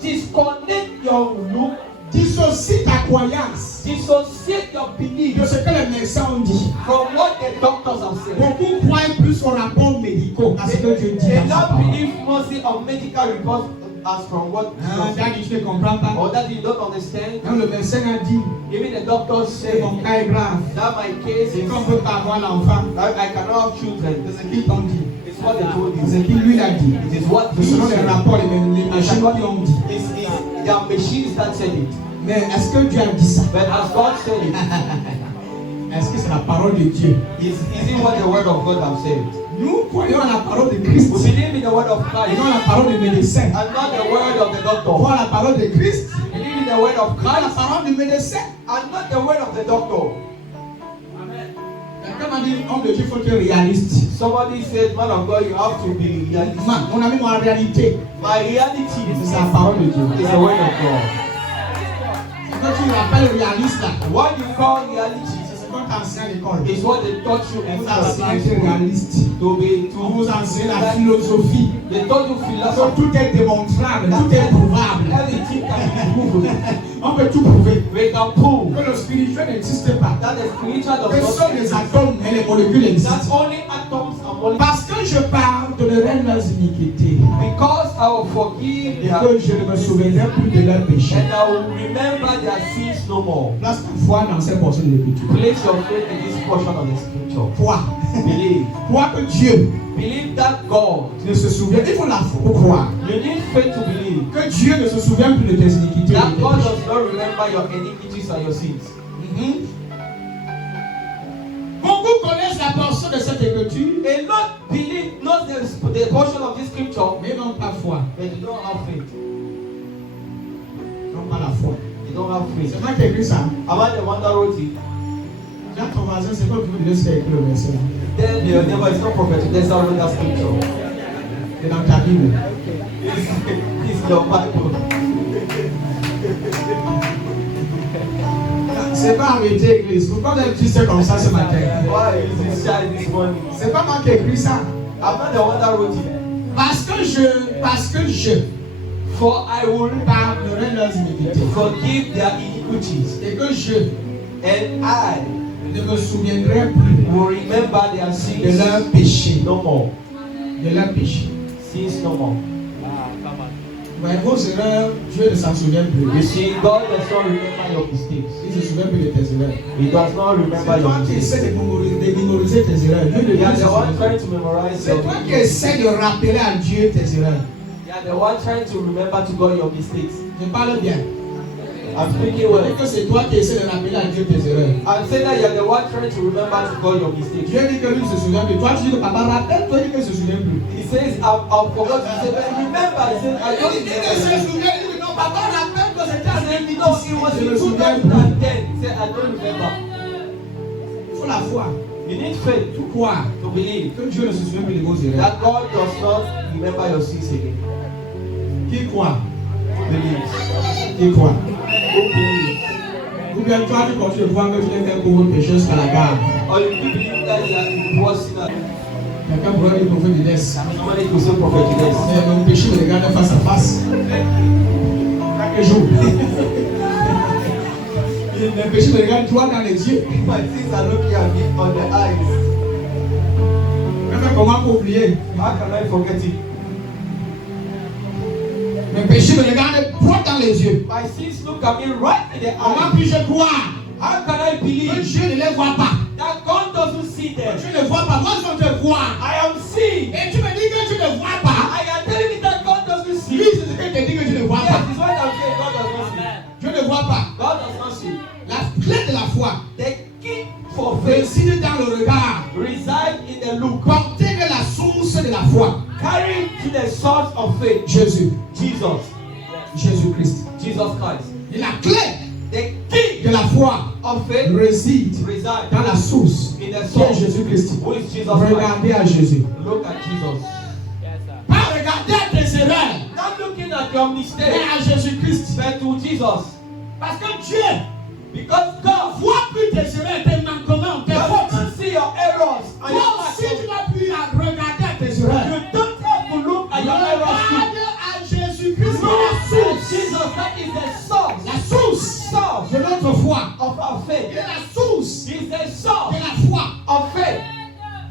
Disconnect your look. Dissocie ta croyance Dissociate your belief de ce que les médecins ont dit. from what the doctors have said. Beaucoup croient plus aux rapports médicaux à ce que Dieu dit They dans sa not parole. believe mostly on medical reports as from what Ah, Daddy, je ne comprends pas. or that you don't understand. Quand le médecin a dit Even the doctors que say mon cas est grave that my case et is qu'on ne peut pas avoir l'enfant, I cannot have children. c'est ce qu'ils t'ont dit. It's what they told C'est ce you. qu'il lui a dit. It is what C'est he selon les said. rapports, les machines qui ont dit. It's their machines that said it. Mais est-ce que Dieu a dit ça? But as God said it, Est-ce que c'est la parole de Dieu? is it what the word of God have said? Nous croyons à la parole de Christ We believe in the word of et Christ non à la parole du médecin. and not the word of the doctor. Crois à la parole de Christ We believe in the word of et non à la Christ parole du médecin. and not the word of the doctor. Quelqu'un m'a dit, homme de Dieu, il faut être réaliste. Somebody said, man of God, you have to be realistic. Mon ami, en réalité, My reality c'est la parole de Dieu. is the word of God. C'est quand tu l'appelles réaliste là, What you call reality c'est ce qu'on t'enseigne à l'école. is what they taught you On in vous enseigne à être school. réaliste. On vous enseigne la to philosophie. They taught you Que philosophy. tout est démontrable, tout est prouvable. Everything can be proven. On peut tout prouver. We can prove Que le spirituel n'existe pas. that the spiritual Que does seuls not les exist. atomes et les molécules That existent. only atoms and molecules. Parce que je pardonnerai leurs iniquités. Because I will forgive Et their que je ne me souviendrai plus de leurs péchés. and I will remember their sins no more. Place ta foi dans ces portions de l'écriture. Place your faith in this portion of the scripture. Crois. Believe. Crois que Dieu Believe that God. ne se souvient. Il faut la foi pour croire. You need faith to believe Que Dieu ne se souvient plus de tes iniquités. et de that tes God péchés. does not remember your iniquities and your sins. Beaucoup connaissent la portion de cette écriture, A lot believe not the portion of this scripture, mais n'ont pas foi. but they don't have faith. N'ont pas la foi. They don't have C'est faith. moi qui ai écrit ça. Am I the one that wrote it? J'ai ton voisin, c'est quoi que vous devez faire écrire le verset là? Then your neighbor is not prophetic. That's not that scripture. C'est dans ta Bible. It's your Bible. C'est pas arrêté, église. Pourquoi vous êtes triste comme ça ce matin? Why is this child this morning? C'est pas moi qui ai écrit ça. I'm not the one that wrote it. Parce que je For I will pardonnerai leurs iniquités. forgive their iniquities, Et que je and I ne me souviendrai plus will remember their de sins leurs péchés. no more. De leurs péchés. Sins no more. Mais vos erreurs, Dieu ne s'en souvient plus. You see, God does not remember your mistakes. Il ne se souvient plus de tes erreurs. He does not remember C'est your toi qui mistakes. essaies de mémoriser tes erreurs. Dieu ne You are se the one souvient trying plus. to memorize C'est your toi qui mistakes. essaies de rappeler à Dieu tes erreurs. You are the one trying to remember to God your mistakes. Je parle bien. I'm speaking Je well. dis que c'est toi qui essaies de rappeler à Dieu tes erreurs. I'm saying that you are the one trying to remember to God your mistakes. Dieu dit que lui se souvient plus. Toi tu dis que papa rappelle-toi, il dit qu'il ne se souvient plus. He says, I've forgotten. He said, but remember. He said, I don't Il dit qu'il se remember. souvient, il dit non, papa rappelle-toi, c'était en He said, 2010. no, it was Je in me souviens plus. 2010. He said, I don't remember. Il faut la foi. You need faith Tout croire to believe que Dieu ne se souvient plus de vos erreurs. that God does not remember your sins again. Qui croit? Believe. Qui croit? Who believes? Ou bien toi tu continues de croire que tu n'es qu'un pauvre pécheur jusqu'à la gare. Or you believe that you are the worst sinner. Quelqu'un pourrait dire prophète Inès. Somebody could say prophet Inès. Mais mon péché me regarde face à face. Chaque jour. Le péché me regarde droit dans les yeux. My sins are looking at me on the eyes. Mais comment pour oublier? How can I forget it? Le péché me regarde droit dans les yeux. My sins look at me right in the Comment eyes. puis-je croire How can I que believe Dieu ne les voit pas? that God doesn't see them? Tu ne vois pas, moi je te vois. I am seeing. Et tu me dis que tu ne vois pas. I am telling you that God doesn't see. Lui, c'est ce que te dit que tu ne vois Yes, pas. it's what I'm saying. God does not see. Je ne vois pas. God does not see. La clé de la foi The key for faith réside dans le regard. resides in the look. Portez la source de la foi. Carry to the source of faith. Jésus. Jesus. Jésus-Christ. Jesus Christ. Et la clé The key de la foi of faith réside resides dans la source in the qui est source. Jésus-Christ. Who is Jesus Christ? Regardez à Jésus. Look at Jesus. Pas regarder à tes erreurs, Not looking at your mais mistakes, à Jésus-Christ. but to Jesus. Parce que Dieu Because God voit plus tes erreurs, tes manquements, tes fautes. doesn't see your errors and your Toi aussi, tu n'as plus à regarder à tes erreurs. You don't have to look at your errors. Regarde à Jésus-Christ, Look la at source. Jesus. That is the source. La source Source de notre foi. of our Et faith. la source Is the de source la foi. of faith.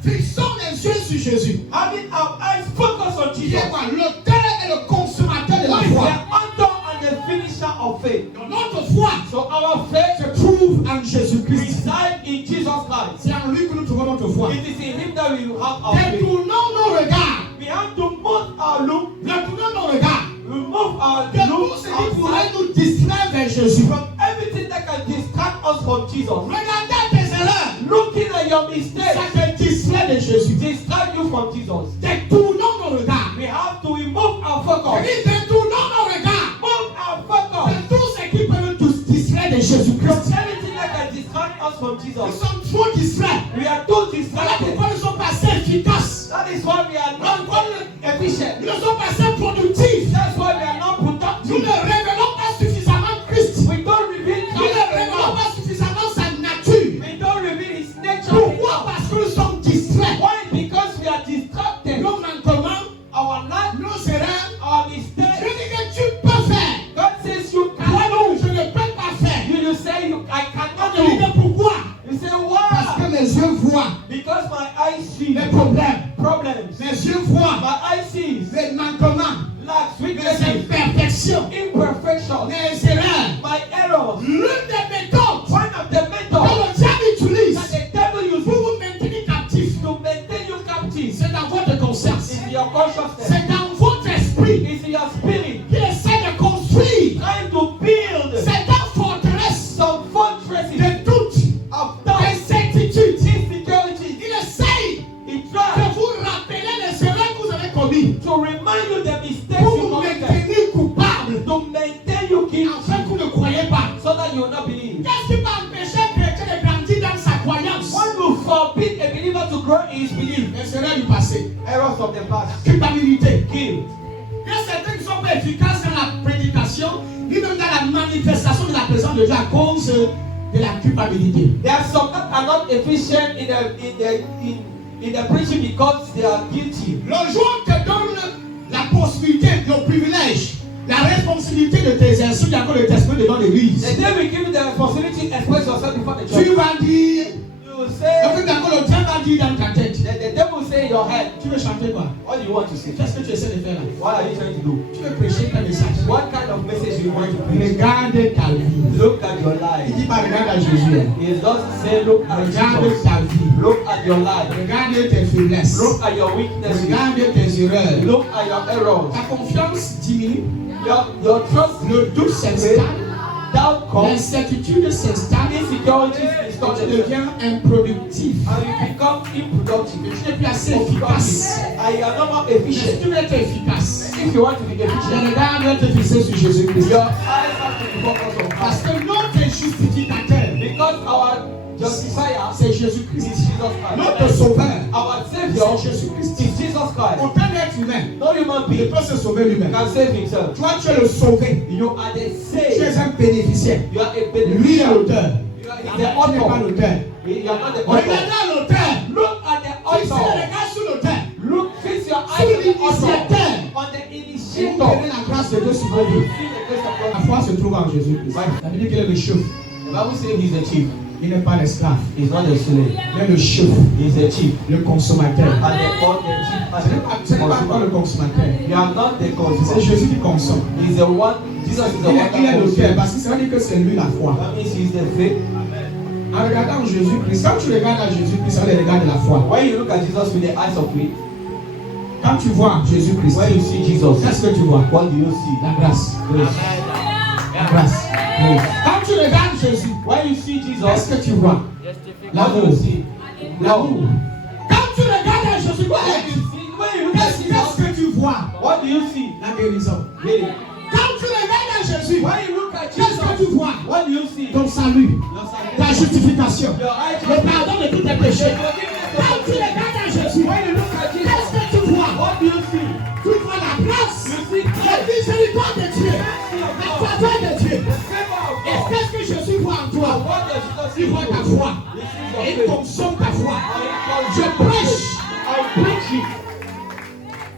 Fixons les yeux sur Jésus. Having our eyes focused on Qui Jesus. est quoi? L'auteur et le consommateur de Who la is the foi. author and the finisher of faith. Donc notre foi So our faith se trouve en Jésus-Christ. resides in Jesus Christ. C'est en lui que nous trouvons notre foi. It is in Him that we have our faith. Détournons nos regards. We have to move our look, Détournons nos regards. remove our De tout look ce qui pourrait outside nous distraire vers Jésus. from everything that can distract us from Jesus. Regardez tes erreurs. Looking at your mistakes Ça te distrait de Jésus. distract you from Jesus. Détournons nos regards. We have to remove our focus. Oui, détournons nos regards. Move our focus De tout ce qui peut nous distraire de Jésus-Christ. from everything that can distract us from Nous Jesus. sommes trop distraits. We are too Voilà distracted. pourquoi nous sommes pas assez efficaces. That is why we are not efficient. Nous ne sommes pas assez productifs. That's why we are not Nous productive. ne révélons pas suffisamment Christ. We don't reveal Nous ne Christ révélons enough. pas suffisamment sa nature. We don't reveal His nature Pourquoi? enough. Parce que nous sommes distraits. Why? Because we are distracted. Nos manquements, Our life, nos erreurs. our Je mistakes. dis que tu peux faire. God says you Moi cannot. non, je ne peux pas faire. You say I cannot Je dis do. que pourquoi? You say Parce que why? mes yeux voient Because my eyes see les problèmes. problems. Mes yeux voient My eyes see les manquements, lacks, les weaknesses, imperfections, imperfections, les erreurs. my errors. L'une des méthodes One of the que methods le diable utilise that the devil pour uses vous maintenir captif, to maintain you captive c'est dans votre conscience. is your consciousness. C'est dans votre esprit It's in your spirit. qu'il essaie de construire Trying to build cette forteresse some fortresses de doute, of doubt, d'incertitude. insecurity. Il essaye He de tries vous rappeler les erreurs que vous avez commises to remind you the mistakes pour you vous committed, maintenir coupable to maintain you guilty, afin que vous ne croyez pas. so that you will not believe. Qu'est-ce qui va empêcher un chrétien de grandir dans sa croyance? One will forbid a believer to grow in his belief. Les erreurs du passé, Errors of the past, culpabilité. guilt. Il y a certains qui ne sont pas efficaces dans la prédication, ni même dans la manifestation de la présence de Dieu à cause de la culpabilité. There are some that are not efficient in the preaching because they are guilty. Le jour te donne la possibilité, le privilège, la responsabilité de t'exercer encore le testament devant l'église. The day we give you the responsibility to express yourself before the Tu church, vas dire, you will le say, fait d'accord, le diable va dire dans ta tête, the devil will say in your head. Tu veux chanter quoi? What do you want to say? Qu'est-ce que tu essaies de faire là? What are you trying to do? Tu veux prêcher quel message? What kind of message you want to preach? Regarde ta vie. Look at your Il life. dit pas regarde à Jésus. Hein. He doesn't say look at Regarde Jesus. ta vie. Look at your life. Regarde tes faiblesses. Look at your weaknesses. Regarde tes erreurs. Look at your errors. Ta confiance diminue. Your trust, Le doute s'installe. doubt comes. L'incertitude s'installe. Insecurity is Quand tu started. deviens improductif. And you become improductive. Tu n'es plus assez efficace. And you are not more Si efficient. tu veux être efficace, If you want to be le efficient, regard doit être fixé sur Jésus-Christ. your eyes have to be focused on Parce Christ. que notre justificateur, Because our justifier c'est is Jésus-Christ. Jesus Christ. Notre sauveur, Our Savior c'est Jésus-Christ. is Jesus Christ. Aucun être humain No human ne being peut se sauver lui-même. can save himself. Toi, tu es le sauvé. You are the Tu es saved. un bénéficiaire. You are a Lui est beneficiary. l'auteur. You are Tu the n'es pas author. l'auteur. You are not the Regardez author. à l'auteur. Look at the Fixez le author. regard sur l'auteur. Look, fix your Sur eyes on the author. l'initiateur. On the Et vous initiator. verrez la grâce de Dieu sur vos vies. See the grace of La God. foi se trouve en Jésus-Christ. Ça veut dire qu'il est le chef. The Bible says he's the chief. Il n'est pas l'esclave. He's not the slave. Il est le chef, He's the chief. le consommateur. And the chief Ce n'est pas encore le consommateur. You are not the C'est consumer. Jésus qui consomme. He's the one. Jesus is the one Il est that l'auteur consumes. parce que ça veut dire que c'est lui la foi. That means he's the faith. En regardant Jésus-Christ, quand tu regardes à Jésus-Christ, ça le regard de la foi. When you look at Jesus with the eyes of faith, Quand tu vois Jésus-Christ, when you see Jesus, qu'est-ce que tu vois? what do you see? La grâce. Grace. La grâce. Grace. Quand tu regardes Jésus, When you see qu'est-ce Jesus, que tu vois? what do L'amour. you see? L'amour. Quand tu regardes à Jésus, When you look at qu'est-ce Jesus, que tu vois? what do you see? La guérison. Really? Quand tu regardes à Jésus, When you look at qu'est-ce que tu Jesus, vois? what do you see? Ton salut, ta justification, Your le righteousness. pardon de tous tes péchés. Quand tu regardes à Jésus, When you look at Jesus, qu'est-ce que tu vois? what do you see? Tu vois la grâce, You see la grace, miséricorde de Dieu, la faveur de Dieu. the favor of Et God. qu'est-ce que Jésus voit en toi? What does Jesus see? Il voit ta foi. He sees Et your il faith. consomme ta foi. And Je he prêche. I'm preaching.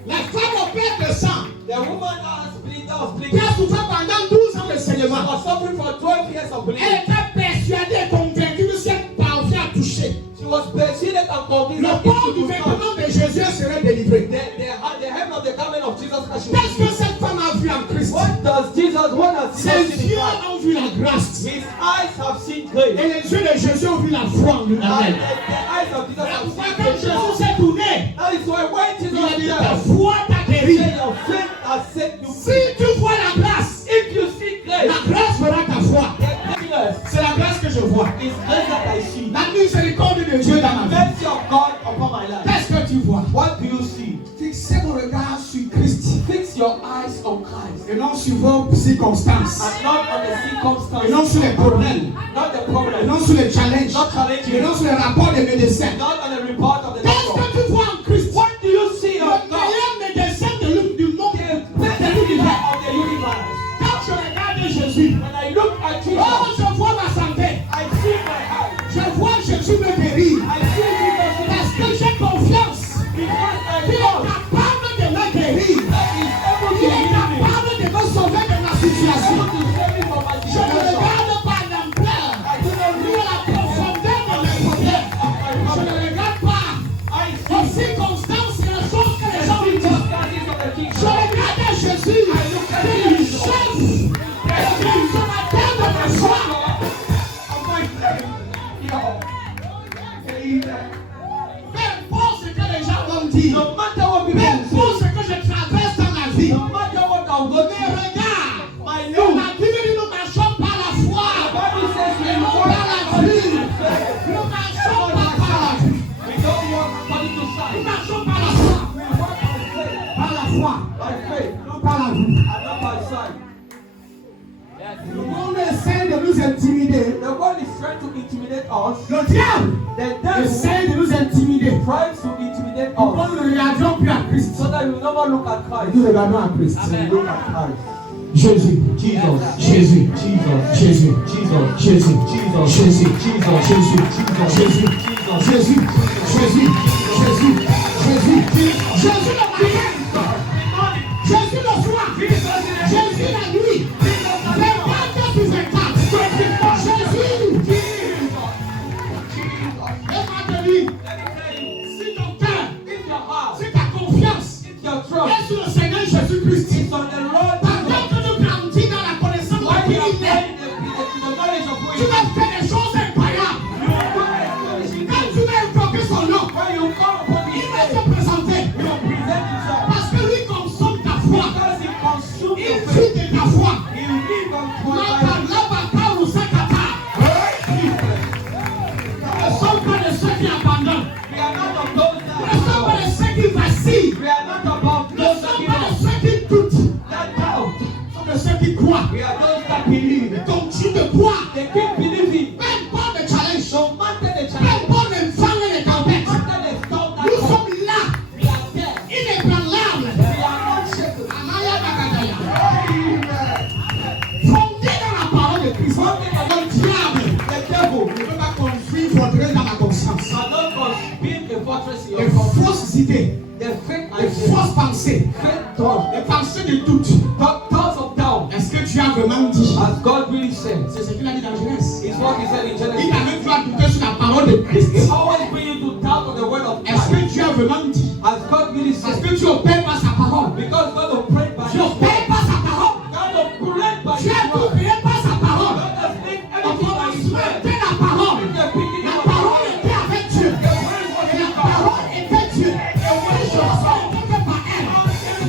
La femme au père de sang, The woman that was qui bleeding, a souffert pendant 12 ans de she saignement, was suffering for 12 years of bleeding. elle était persuadée et convaincue que cette parvient à toucher. She was persuaded and convinced Le that port if du she could touch vêtement de Jésus elle serait délivrée. the hem of the garment of Jesus Christ, she Qu'est-ce would que cette femme a vu en Christ? What does Jesus, what has Ses Jesus seen in yeux Christ? ont vu la grâce. His eyes have seen grace. Et les yeux de Jésus ont vu la foi en lui. And Amen. the eyes of Jesus have Pourquoi seen quand grace. Jésus s'est tourné, That is why when il a Jesus dit ta died, foi t'a he guéri. said your faith has set you Si free. tu vois la grâce, If you see grace, la grâce fera ta foi. the goodness C'est la grâce que je vois. is grace that I see. La miséricorde de Dieu dans ma The vie. mercy of God upon my life. Qu'est-ce que tu vois? What do you see? Fixez vos regards sur Christ Fix your eyes on Christ et non sur vos circonstances. and not on the Et non circumstances, sur les problèmes. not the Et problem, non sur les challenges. not Et challenging, non sur les rapports des médecins. not on the report of the Qu'est-ce doctor. que tu vois en Christ? What do you see Le on God? meilleur médecin du monde. The best healer of the universe. Quand je regarde Jésus, When I look at Jesus, oh, je vois ma santé. I see my heart. Je vois Jésus me guérir. I see Jesus Parce que j'ai confiance. because I Il est know capable de me guérir. that He's able to Il est heal me, capable de me sauver de ma situation. able to save me from my Je ne situation. regarde pas l'ampleur I do not ni look la profondeur de mes problèmes. at my Je problem. ne regarde pas I aux see circonstances et aux choses que les gens me the disent. circumstances of the Je kingdom. regarde à Jésus, qui est le chef, le consommateur de ma foi. Peu importe ce que les gens vont dire, No matter what peu people importe say, ce que je traverse dans ma vie, no matter what I'll go mes through, regards, my on look, m'a dit que nous marchons par la foi, Bible says we et non walk par la according vue. to faith. Nous marchons pas par la vue, We don't walk according to nous sight. marchons par la foi, We walk by faith, par la foi, by faith, non par la vue. and not by sight. Le monde essaie de nous intimider. The world is trying to intimidate us. Le diable The devil essaie de nous intimider. tries to intimidate Pour que us nous ne regardions plus à Christ. so that we will never look at Christ. Nous regardons à Christ. We look at Christ. Jésus. Jesus. Jésus. Jesus. Jésus. Jesus. Jésus. Jesus. Jésus. Jesus. Jésus. Jesus. Jésus. Jesus. Jésus. Jésus. Jésus. Jésus. Jésus le matin. Jésus le soir. Jésus la nuit. 24 sur 24. Jésus. Et maintenant, si ton cœur It's on the road. Pendant que tu grandis dans la connaissance de When qui you are il est, praying the knowledge of tu who vas faire des choses incroyables. Quand tu vas invoquer son nom, when you come upon il his va name, se présenter. he will present himself. Parce que lui consomme ta foi. Because he consumes Il your vit faith. de ta foi. He lives on Ma for parole ou sakata. Ne sommes pas de ceux qui abandonnent. We are not of those Ne sommes pas that de ceux qui vacillent. we are not about Ne those that sommes give pas de up, ceux qui doutent. that doubt. Nous sommes de ceux qui croient. We are those that believe. Donc tu te crois. They keep believing. Peu importe le challenge. No matter the Peu challenge, importe les vents et les no tempêtes. matter the storm that Nous comes, sommes là. we are there. Inébranlables. We are not shaken. Amaya Bagadaya. Fondés dans la parole de Christ. Le diable The devil ne peut pas construire forteresse dans la conscience. cannot build a fortress in Les your conscience. fausses idées, The fake les ideas, fausses pensées, fake thoughts, les pensées de doute. thoughts of doubt. Est-ce que tu as vraiment dit? As God really said, C'est ce qu'il a dit dans Genèse. it's what he said in Il Genesis. t'a même fait douter sur la parole de Christ. He always bring you to doubt on the word of Est-ce God. que tu as vraiment dit? As God really Est-ce said, que tu opères par sa parole? because God will pray by Tu his word. opères par sa parole. God will pray by Tu his as tout word. créé par sa parole. God has made Au everything by his commencement word. était la parole. In the beginning La of parole était avec Dieu. the word was Et la in God. parole était Dieu. Les choses ont été faites par elle.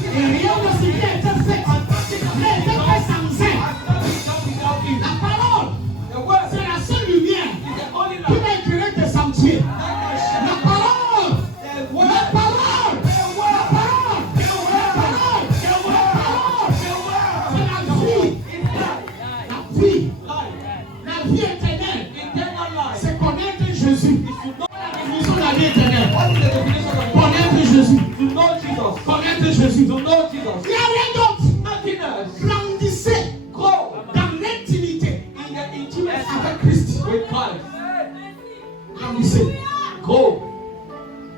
Et rien de ce qui a été fait n'a été fait sans elle. La parole, The word c'est la seule lumière is the only qui light va éclairer tes sentiers. that can shine. La parole, The la word, parole, la parole, la parole, la parole. C'est la vie, la vie, la vie éternelle. eternal life. C'est connaître Jésus. La définition de la vie éternelle. What is the definition of life? Connaître Jésus. To know Jesus. Connaître Jésus. To know Jesus. Il n'y a rien d'autre. Nothing else. Grandissez Grow dans l'intimité in the intimacy avec Christ. with Christ. Grandissez. Grow.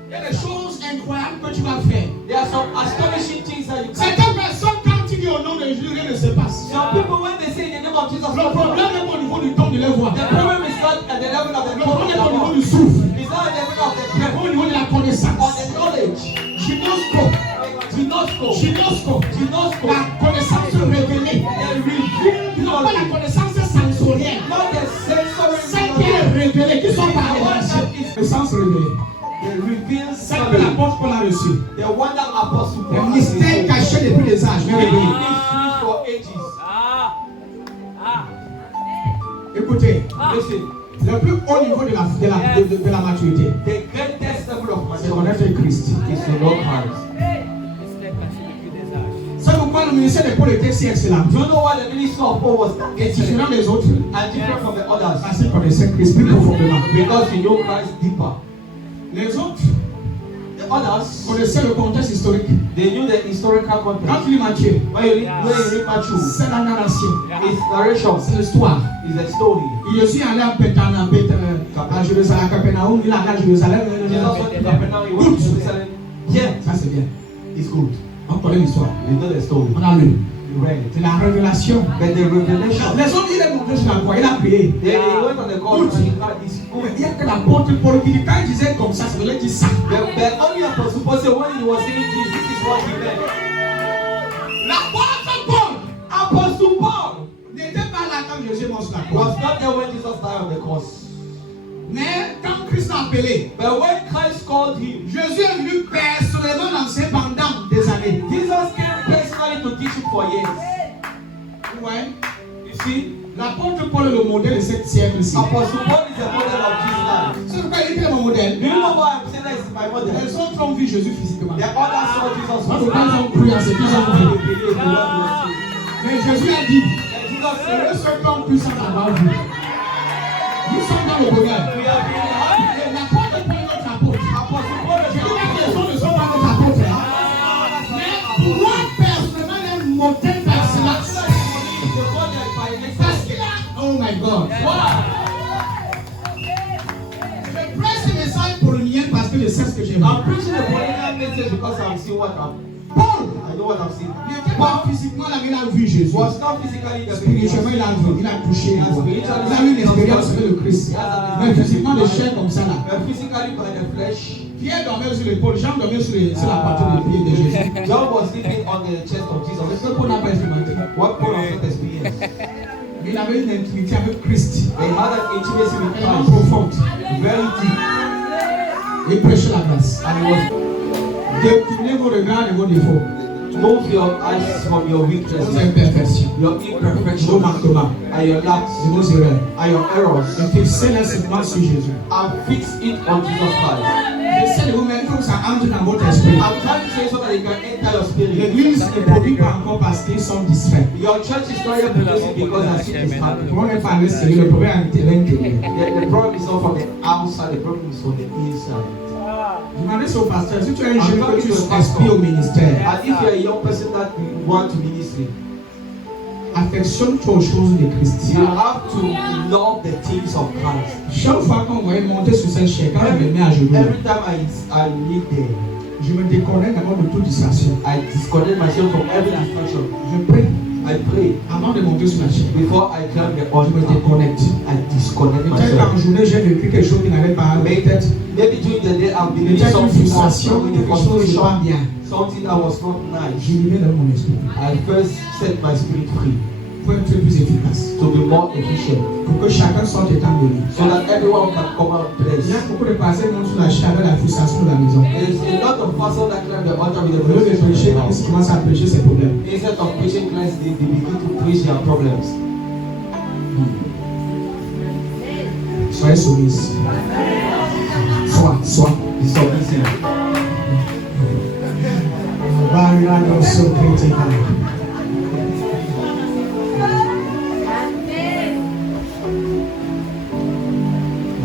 Il y a des choses incroyables que tu vas faire. There are some astonishing things that you can do. Certaines personnes, quand tu dis au nom de Jésus, rien ne se passe. Some people, when they say in the name of Jesus, Le problème est au niveau du ton de leur voix. the problem is not at the level of the Le problème est au niveau tone. du souffle. It's not at the level of the Au breath. niveau de la On connaissance. the knowledge. Gymnoscope. Gymnoscope. Gymnoscope. Gymnoscope. La connaissance révélée. The revealed Non pas la knowledge. connaissance sensorielle. Not the sensory Celle qui est knowledge. révélée, qui sont par révélation. Connaissance révélée. The revealed Celle que knowledge. l'apôtre Paul a reçue. The one that Apostle Les Paul has mystères received. cachés depuis les âges. Mais The révélés. mysteries for ages. Écoutez, Listen, le plus haut niveau de la maturité, the greatest level of c'est maturity connaître Christ. is to know Christ. C'est pourquoi le ministère de Paul était si excellent. Do you know why the ministry of Paul was that Et excellent différent des autres, and different from the others? parce qu'il connaissait Christ plus profondément. Because he knew Christ deeper. Les autres The others, connaissaient le contexte historique. they knew the historical Quand context. tu lis Matthieu, When you read Matthew, c'est la narration, it's narration, c'est l'histoire. it's a story. Je suis allé à Jérusalem, à Capernaum, il est allé à Jérusalem. Jesus went to Capernaum, he went to Jerusalem. Yeah, Ça c'est bien. it's good. On connaît l'histoire. You know the story. On a lu. You read it. C'est la révélation. But the revelation, Les autres, il est monté sur la croix, il a prié. they went on the cross and he had this. Il y a que l'apôtre Paul qui dit, quand il disait comme ça veut dire ça. The only apostle Paul said when he was saying this, this is what he meant. L'apôtre Paul Apostle Paul n'était pas là quand Jésus est mort sur la croix. was not there when Jesus died on the cross. Mais quand Christ l'a appelé, But when Christ called him, Jésus est venu personnellement l'enseigner pendant des années. Jesus came personally to teach him for years. Ouais. You see, L'apôtre Paul est le modèle de ce siècle-ci. Apostle Paul is a model of this life. C'est pourquoi il était mon modèle. Do you know why I'm saying that is my model? Les autres ont vu Jésus physiquement. The others saw Jesus Parce was que quand ils ont cru en ce qu'ils ont they vu. believed in what he was saying. Mais Jésus a dit, And Jesus c'est said, ceux qui ont cru sans avoir vu. Nous sommes dans le bonheur. we have been happy. Et l'apôtre Paul est notre apôtre. Apostle Paul Je is dis our pas que les apostle. autres ne sont pas notre apôtre. Mais pour moi, personnellement, il est un modèle d'excellence. Parce qu'il a... Oh my God. Je presse ce message pour le mien parce que je sais ce que j'ai vu. I'm preaching the Pauline message because I'm seeing what Paul I know what I've seen. n'était pas physiquement là, mais il a vu Jésus. Was not physically the Spirituellement, il a vu, il a touché. Il a eu une expérience avec le Christ. Mais physiquement, de chair comme ça là. But physically by the flesh, Pierre dormait sur l'épaule, Jean dormait sur la poitrine des pieds de Jésus. John was sleeping on the chest of Le Jesus. peuple n'a pas expérimenté. What Paul has not experienced. Mais il avait une intimité avec Christ. They had an intimacy with Tellement Christ. profonde. Very deep. Et il prêchait la grâce. And he was Détournez vos regards et vos défauts. move your eyes from your Vos weaknesses, imperfections. your Vos imperfections, manquements. and your lacks, Et vos erreurs. and your errors, Et fixez-les simplement sur Jésus. and fix it on Jesus Christ. J'essaie de vous mettre que ça entre dans votre esprit. I'm trying to say so that it can enter your spirit. L'église ne produit pas encore parce qu'ils sont distraits. Your church is not yet producing because that shit is happening. On n'est pas allé sérieux, le problème est à l'intérieur. The problem is not from the outside, the problem is from the inside. Demandez au pasteur, si tu es un jeune que tu aspires au ministère, And if you're a young person that you want to minister, affectionne-toi aux choses de Christ. you have to love the things of Christ. Chaque fois qu'on va monter sur cette chaise, quand je me mets à genoux, Every time I live there, je me déconnecte d'abord de toute distraction. I disconnect myself from every distraction. Je prie I pray avant de monter sur la chaise. before I climb the Je me altar. déconnecte. I disconnect Peut-être qu'en myself. journée, j'ai vécu quelque chose qui n'avait pas peut-être Maybe during the day I've been doing peut-être une something frustration, quelque chose qui va bien. something that was not nice. Je lui mets dans mon esprit I first set my spirit free pour être plus efficace. to be more efficient, Pour que chacun sorte étant donné. so that everyone can come out Il y blessed. a beaucoup de personnes qui montent sur la chaise avec la frustration de la maison. There's a lot of pastors that climb the altar with the Au lieu de prêcher, frustration. ils commencent à prêcher ses problèmes. Instead of preaching Christ, they begin to preach their problems. Soyez soumis. Sois. Be submissive. Barrado so critical.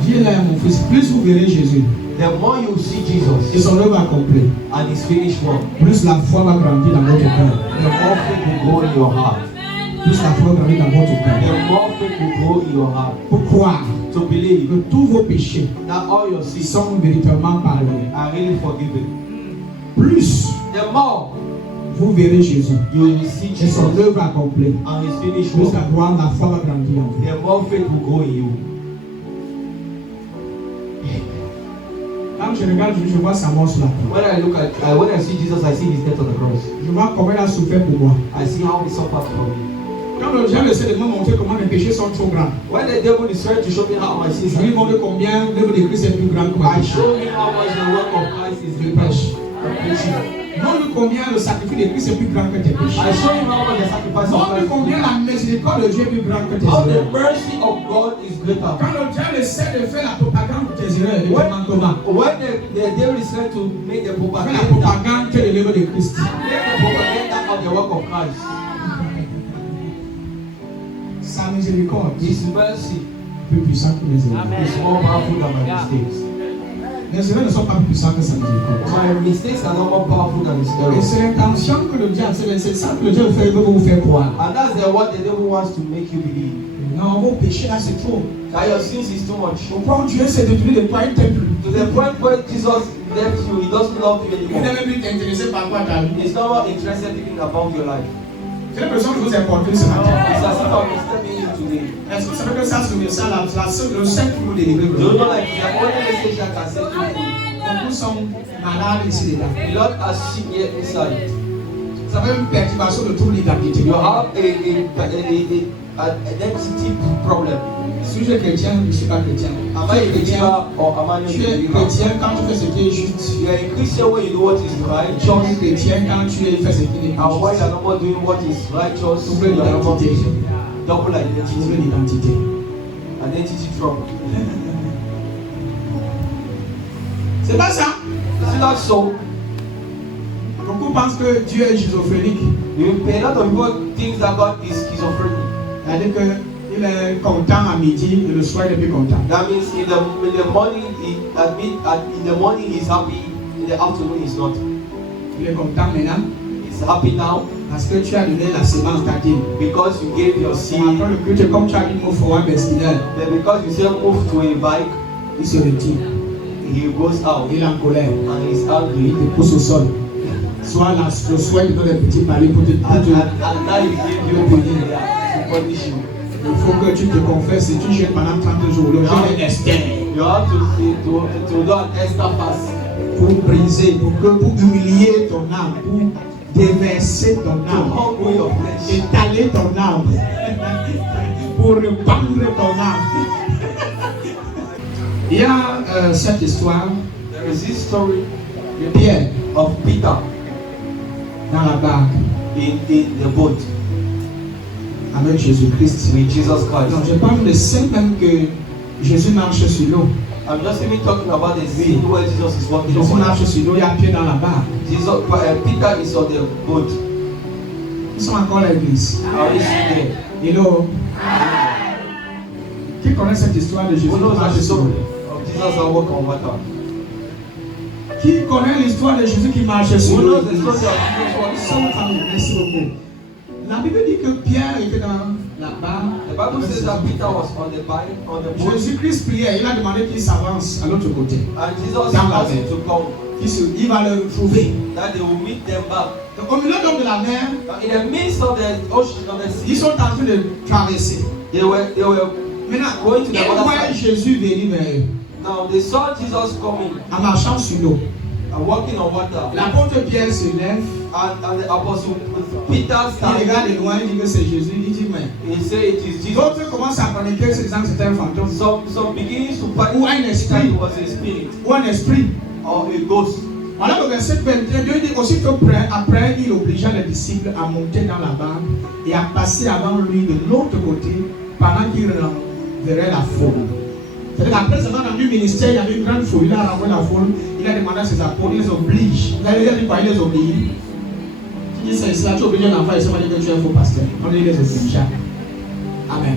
Dis là, mon fils, plus vous verrez Jésus The more you see et Jesus son œuvre accomplie, and His finished work, plus la foi va grandir dans votre cœur. the more faith will grow in your heart. Plus la foi va grandir dans votre cœur. The more faith will grow in your heart. Pour croire To believe que tous vos péchés that all your sins sont véritablement pardonnés. are really forgiven. Plus The more vous verrez Jésus you will see et son Jesus œuvre accomplie, and His finished plus work, la gloire, la foi va grandir en vous. the more faith will grow in you. Quand je regarde Jésus, je vois sa mort sur la croix. When I see Jesus, I see His death on the cross. Je vois comment il a souffert pour moi. I see how He suffered for me. Quand le diable essaie de me montrer comment mes péchés sont trop grands, When the devil is trying to show me how my sins je lui montre combien l'œuvre de Christ est plus grande que ma I péché. show him how much the work of Christ is Je the prêche. preaching. Montre combien le sacrifice de Christ est plus grand que tes péchés. I show him how much the sacrifice of Montre Christ combien is. la miséricorde de Dieu est plus grande que tes How the erreurs. mercy of God is greater. Quand le diable essaie de faire la propagande de tes erreurs et de tes manquements, When the devil is trying to make the fais la propaganda, propagande de l'œuvre de Christ. make the propaganda of the work of Christ. Sa miséricorde est His mercy plus puissante que mes erreurs. is more powerful than my mistakes. Les erreurs ne sont pas plus puissantes que sa miséricorde. My mistakes are not more powerful than his Et errors. c'est l'intention que le diable, c'est ça que le diable fait, il veut vous faire croire. And that's what the devil wants to make you believe. Non, vos péchés là c'est trop. That your sins is too much. Pourquoi Dieu s'est détourné de toi, il t'aime plus. To the point where Jesus left you, he doesn't love you Il anymore. n'est même plus intéressé par quoi ta vie. He's not more interested in about your life. J'ai l'impression que je vous ai porté ce matin. It's as if I'm stepping in today. Est-ce que vous savez que ça, c'est le seul qui vous délivre? Do you know like the only message that can set you free? Beaucoup sont malades ici dedans. A lot are sick here inside. Vous avez une perturbation de trouble d'identité. You have an identity problem. Si je suis chrétien, je ne suis pas chrétien. Am Tu I es a chrétien, believer or am I not a tu es believer? chrétien quand tu fais ce qui est juste. You are a Christian when you know what is right. Tu es chrétien quand tu fais ce qui n'est pas And when you juste. are not doing what is righteous, you Double are not identité. double Trouble identity. d'identité. Identity trouble. C'est pas ça. Is it not so? Beaucoup pensent que Dieu est schizophrénique. A lot of people think that God is schizophrenic. C'est-à-dire qu'il est content à midi et le soir il est plus content. That means in the morning in the morning he's happy, in the afternoon he's not. Il est content maintenant He's happy now parce que tu as donné la sémence d'Adim. because you gave your seed. Après le culte, comme tu as dit, il faut un bestineur, Then because you say move to a bike, il se retire. he goes out Il est en colère. and he's Il angry. te pousse au sol. Soit le soir, il te donne des petits palais pour te And punir. now he gave you a to punish you. Il faut que tu te confesses et tu jeûnes pendant 30 jours. Le jeûne est Esther. You have to do an extra fast. pour briser, pour humilier ton âme, pour déverser ton âme, étaler ton âme, pour répandre ton âme. Il y a cette histoire There is this story de Pierre of Peter dans la barque in the boat avec Jésus-Christ. with Jesus Donc Christ. je parle de scène même que Jésus marche sur l'eau. I'm just even talking about the scene where Jesus is walking Jésus on marche water. sur l'eau, il y a Pierre dans la barque. Peter is on the boat. Ils sont encore à l'église. How is he there? Hello. Qui connaît cette histoire de Jésus Who qui knows marche the sur story l'eau? of Jesus that walk on water? Qui connaît l'histoire de Jésus qui marche Who sur knows l'eau? the story of Jesus walking Sans on water? famille, merci beaucoup. La Bible dit que Pierre était dans la barque. The Bible says that Peter was on the boat, Jésus-Christ priait, il a demandé qu'il s'avance à l'autre côté. and Jesus Dans la asked him mer. to come, Il va le retrouver. that they will meet them back. Donc, au milieu donc de la mer, In the midst of the ocean, of the ils sea, sont en train de traverser. they were Maintenant, going to the ils other voient side. Jésus venir vers eux Now they saw Jesus coming en marchant sur l'eau. and walking on water. L'apôtre Pierre se lève, And the apostle Peter il started. regarde de loin, il dit que c'est Jésus. Il dit mais. He said it is Jesus. D'autres commencent à paniquer, c'est disant que c'était un fantôme. Some beginnings to panic Ou un that esprit. it was a spirit Ou un esprit. or a ghost. Alors le verset 21, Dieu dit aussitôt après, il obligea les disciples à monter dans la barque et à passer avant lui de l'autre côté pendant qu'il renverrait la foule. C'est-à-dire qu'après avoir rendu le ministère, il y avait une grande foule, il a renvoyé la foule, il a demandé à ses apôtres, il les oblige. Il a dit quoi, il les oblige. Il dit c'est cela, tu obliges un enfant, il ne sait pas dire que tu es un faux pasteur. On dit les oblige. Amen.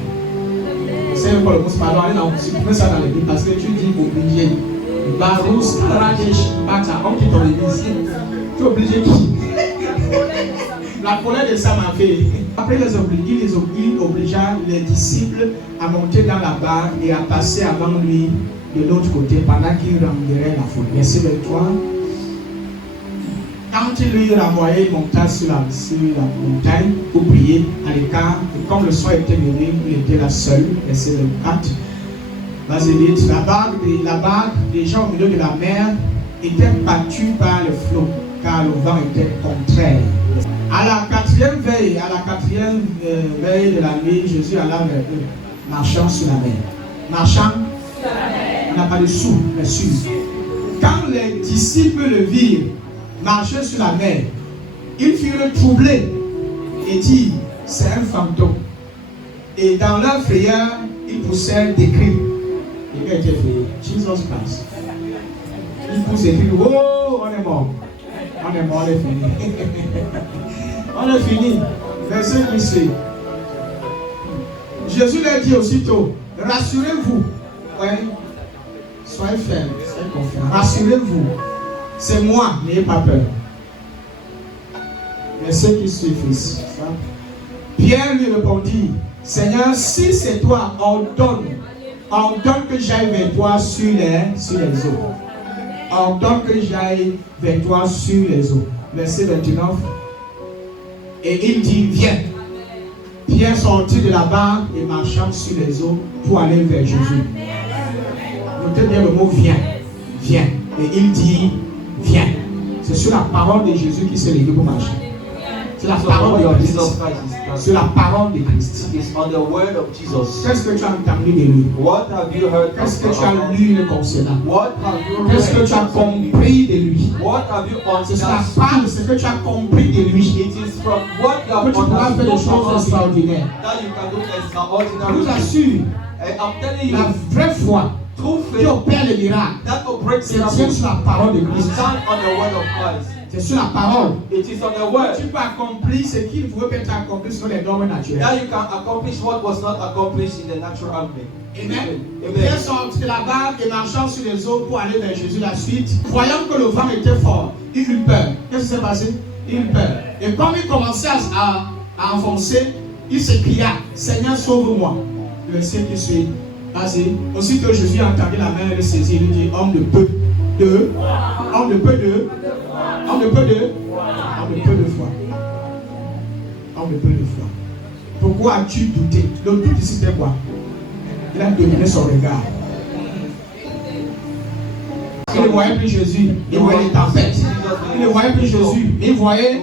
C'est un peu le mot, pardon, allez dans, supprimer ça dans l'église parce que tu dis obligé. Barous, Radesh, Bata, on quitte ton église. Tu es obligé qui? La colère de ça m'a fait. Après il obligea les disciples à monter dans la barque et à passer avant lui de l'autre côté pendant qu'il renverrait la foule. Verset 23. Quand il lui renvoyait, il monta sur la montagne pour prier à l'écart. Et comme le soir était venu, il était là seul. Verset 24. Vas-y vite. La barque, déjà au milieu de la mer, était battue par le flot, car le vent était contraire. À la quatrième veille de la nuit, Jésus alla vers eux, marchant sur la mer. Marchant, on n'a pas de sous, mais sur. Quand les disciples le virent marcher sur la mer, ils furent troublés et dirent, c'est un fantôme. Et dans leur frayeur, ils poussèrent des cris. Et quand était fait, Jesus Christ. Ils poussent des cris, oh, on est mort. On est mort, on est fini. On est fini. Verset qui suit. Jésus leur dit aussitôt, rassurez-vous. Ouais. Soyez fermes, soyez confiants. Rassurez-vous. C'est moi, n'ayez pas peur. Verset qui suit, fils. Pierre lui répondit, Seigneur, si c'est toi, ordonne que j'aille vers toi sur les eaux. Ordonne que j'aille vers toi sur les eaux. Verset 29. Et il dit, viens. Pierre sortit de la barque et marchant sur les eaux pour aller vers Jésus. Notez bien le mot viens. Viens. Et il dit, viens. C'est sur la parole de Jésus qui s'est levé pour marcher. C'est la parole de Christ. C'est la parole de Christ. It's on the word of Jesus. Qu'est-ce que tu as entendu de lui? What have you heard? Qu'est-ce que tu as lu le concernant? What have you Qu'est-ce que tu as compris de lui? What have you C'est sur la understood? parole, ce que tu as compris de lui. It is from what you have Que tu pourras faire des choses understood extraordinaires. that you can do Je extraordinary vous things. assure, And I'm telling la you, vraie foi true qui faith opère les miracles, that operates c'est tient miracles sur la parole de Christ. stand on the word of Christ. C'est sur la parole. It is on the word Tu peux accomplir ce qui ne pouvait pas être accompli sur les dogmes naturels. that you can accomplish what was not accomplished in the natural way. Amen. Amen. Pierre sortit de la barque et marchant sur les eaux pour aller vers Jésus la suite. Croyant que le vent était fort, il eut peur. Qu'est-ce qui s'est passé? Il eut peur. Et comme il commençait à enfoncer, il s'écria, Seigneur, sauve-moi. Le verset qui suit. Vas-y. Aussitôt Jésus entendit la main le saisir. Il dit, homme de peu de foi. Homme de peu de foi. Pourquoi as-tu douté? Le doute ici c'était quoi? Il a dominé son regard. Il ne voyait plus Jésus. Il voyait les tempêtes. Il ne voyait plus Jésus. Il voyait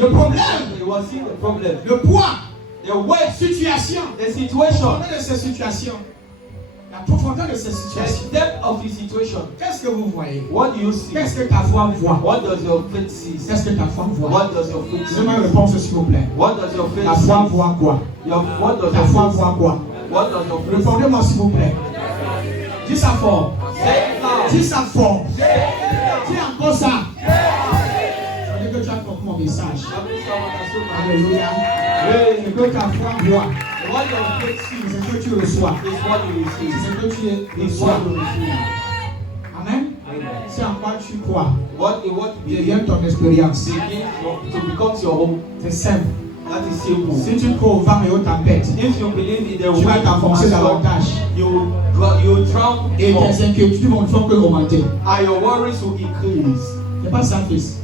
le problème. Le poids. The weight, Situation. the situation, La profondeur de ces situations. La profondeur de ces situations. the depth of the situation. Qu'est-ce que vous voyez? What do you see? Qu'est-ce que ta foi voit? What does your faith see? Qu'est-ce que ta foi voit? What does your faith see? Donnez-moi une réponse s'il vous plaît. What does your faith La see? foi voit quoi? What does Ta your foi faith voit quoi? see? What does your faith see? Répondez-moi s'il vous plaît. Dis ça fort. Say it loud. Dis ça fort. Say it Dis encore ça. Je veux que tu as compris mon message. loud. Alléluia. Ce que ta foi voit, What your faith c'est sees ce que tu reçois. is what you C'est receive. ce que tu Is reçois. what you receive. Amen. C'est en quoi tu crois. What Devient ton expérience. begins to become your home. C'est simple. That is simple. Si tu crois au vent et aux tempêtes, If you believe in the tu vas wind t'enfoncer and storm, davantage. you drown Et more, tes inquiétudes vont que augmenter. and your worries will increase. C'est pas ça, fils.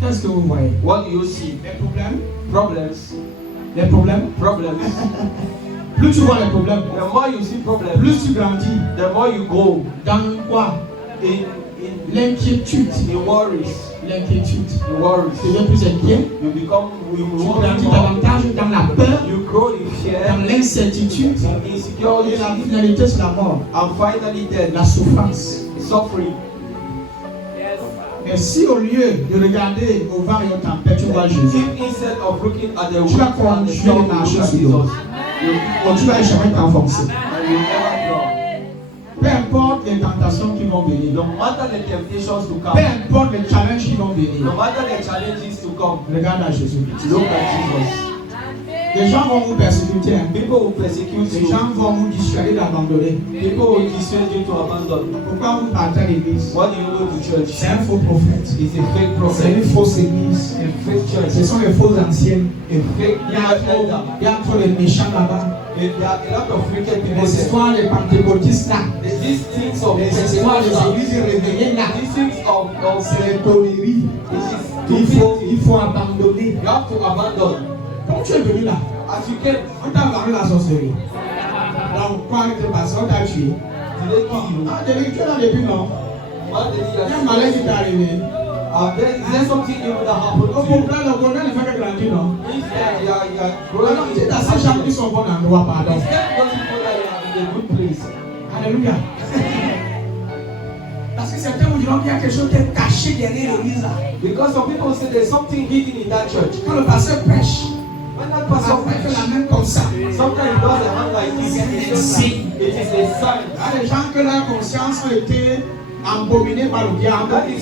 Qu'est-ce que vous voyez? What do you see? Les problèmes. Problems. Les problèmes. Problems. Plus tu vois les problèmes, The more you see problems, plus tu grandis. the more you go Dans quoi? in L'inquiétude. worries. L'inquiétude. The worries. Tu deviens plus inquiet. You Tu worry grandis more. davantage dans la peur, You grow in dans fear, l'incertitude. in insecurity, Et la finalité, c'est la mort. and finally death, La souffrance. suffering. Mais si au lieu de regarder au vent et aux tempêtes, tu vois Jésus, If instead of looking at the tu vas wind and the continuer storm, de you look marcher at sur Jesus, l'eau. Donc tu vas jamais t'enfoncer. and you never drown. Peu importe les tentations qui vont venir, No matter the temptations to peu come, importe les challenges qui vont no venir, matter the challenges to come, regarde à Jésus. look at Jesus. Les gens vont vous persécuter. Hein. People will persecute Les you. gens vont vous dissuader d'abandonner. People will dissuade you to abandon. Pourquoi vous partez à l'église? Why do you go to church? C'est un faux prophète. It's a fake C'est prophet, une fausse église. a fake Ce church, sont les fausses anciennes. a fake Il y a trop, elder. il y a trop de méchants là-bas. There are a lot of wicked people Les there. histoires des pentecôtistes là. These things of Les histoires des Pentecostal, églises réveillées là. these things of C'est les tonneries. it is Il faut abandonner. you have to abandon. Quand tu es venu là, As you came, on t'a parlé la sorcellerie. Donc, quoi qui t'est passé? On t'a tué. did they kill you? Ah, tu es là depuis non? What did Il y a un he malheur qui t'est arrivé. Is there something new that happened Au to you? contraire, le bonheur ne fait que grandir, non? Instead, you are Alors, growing tu in as ces gens qui happiness. sont bons endroit, pardon. Instead, those people that are in a good place. Alléluia. Parce que certains vous diront qu'il y a quelque chose qui est caché derrière l'église là. Because some people say there's something hidden in that church. Quand le pasteur prêche, When that pastor après fait la preaches, main comme ça. sometimes he does a hand like this. It's just like, it is a sign. Il y a des gens que leur conscience a été embominée par le diable. That is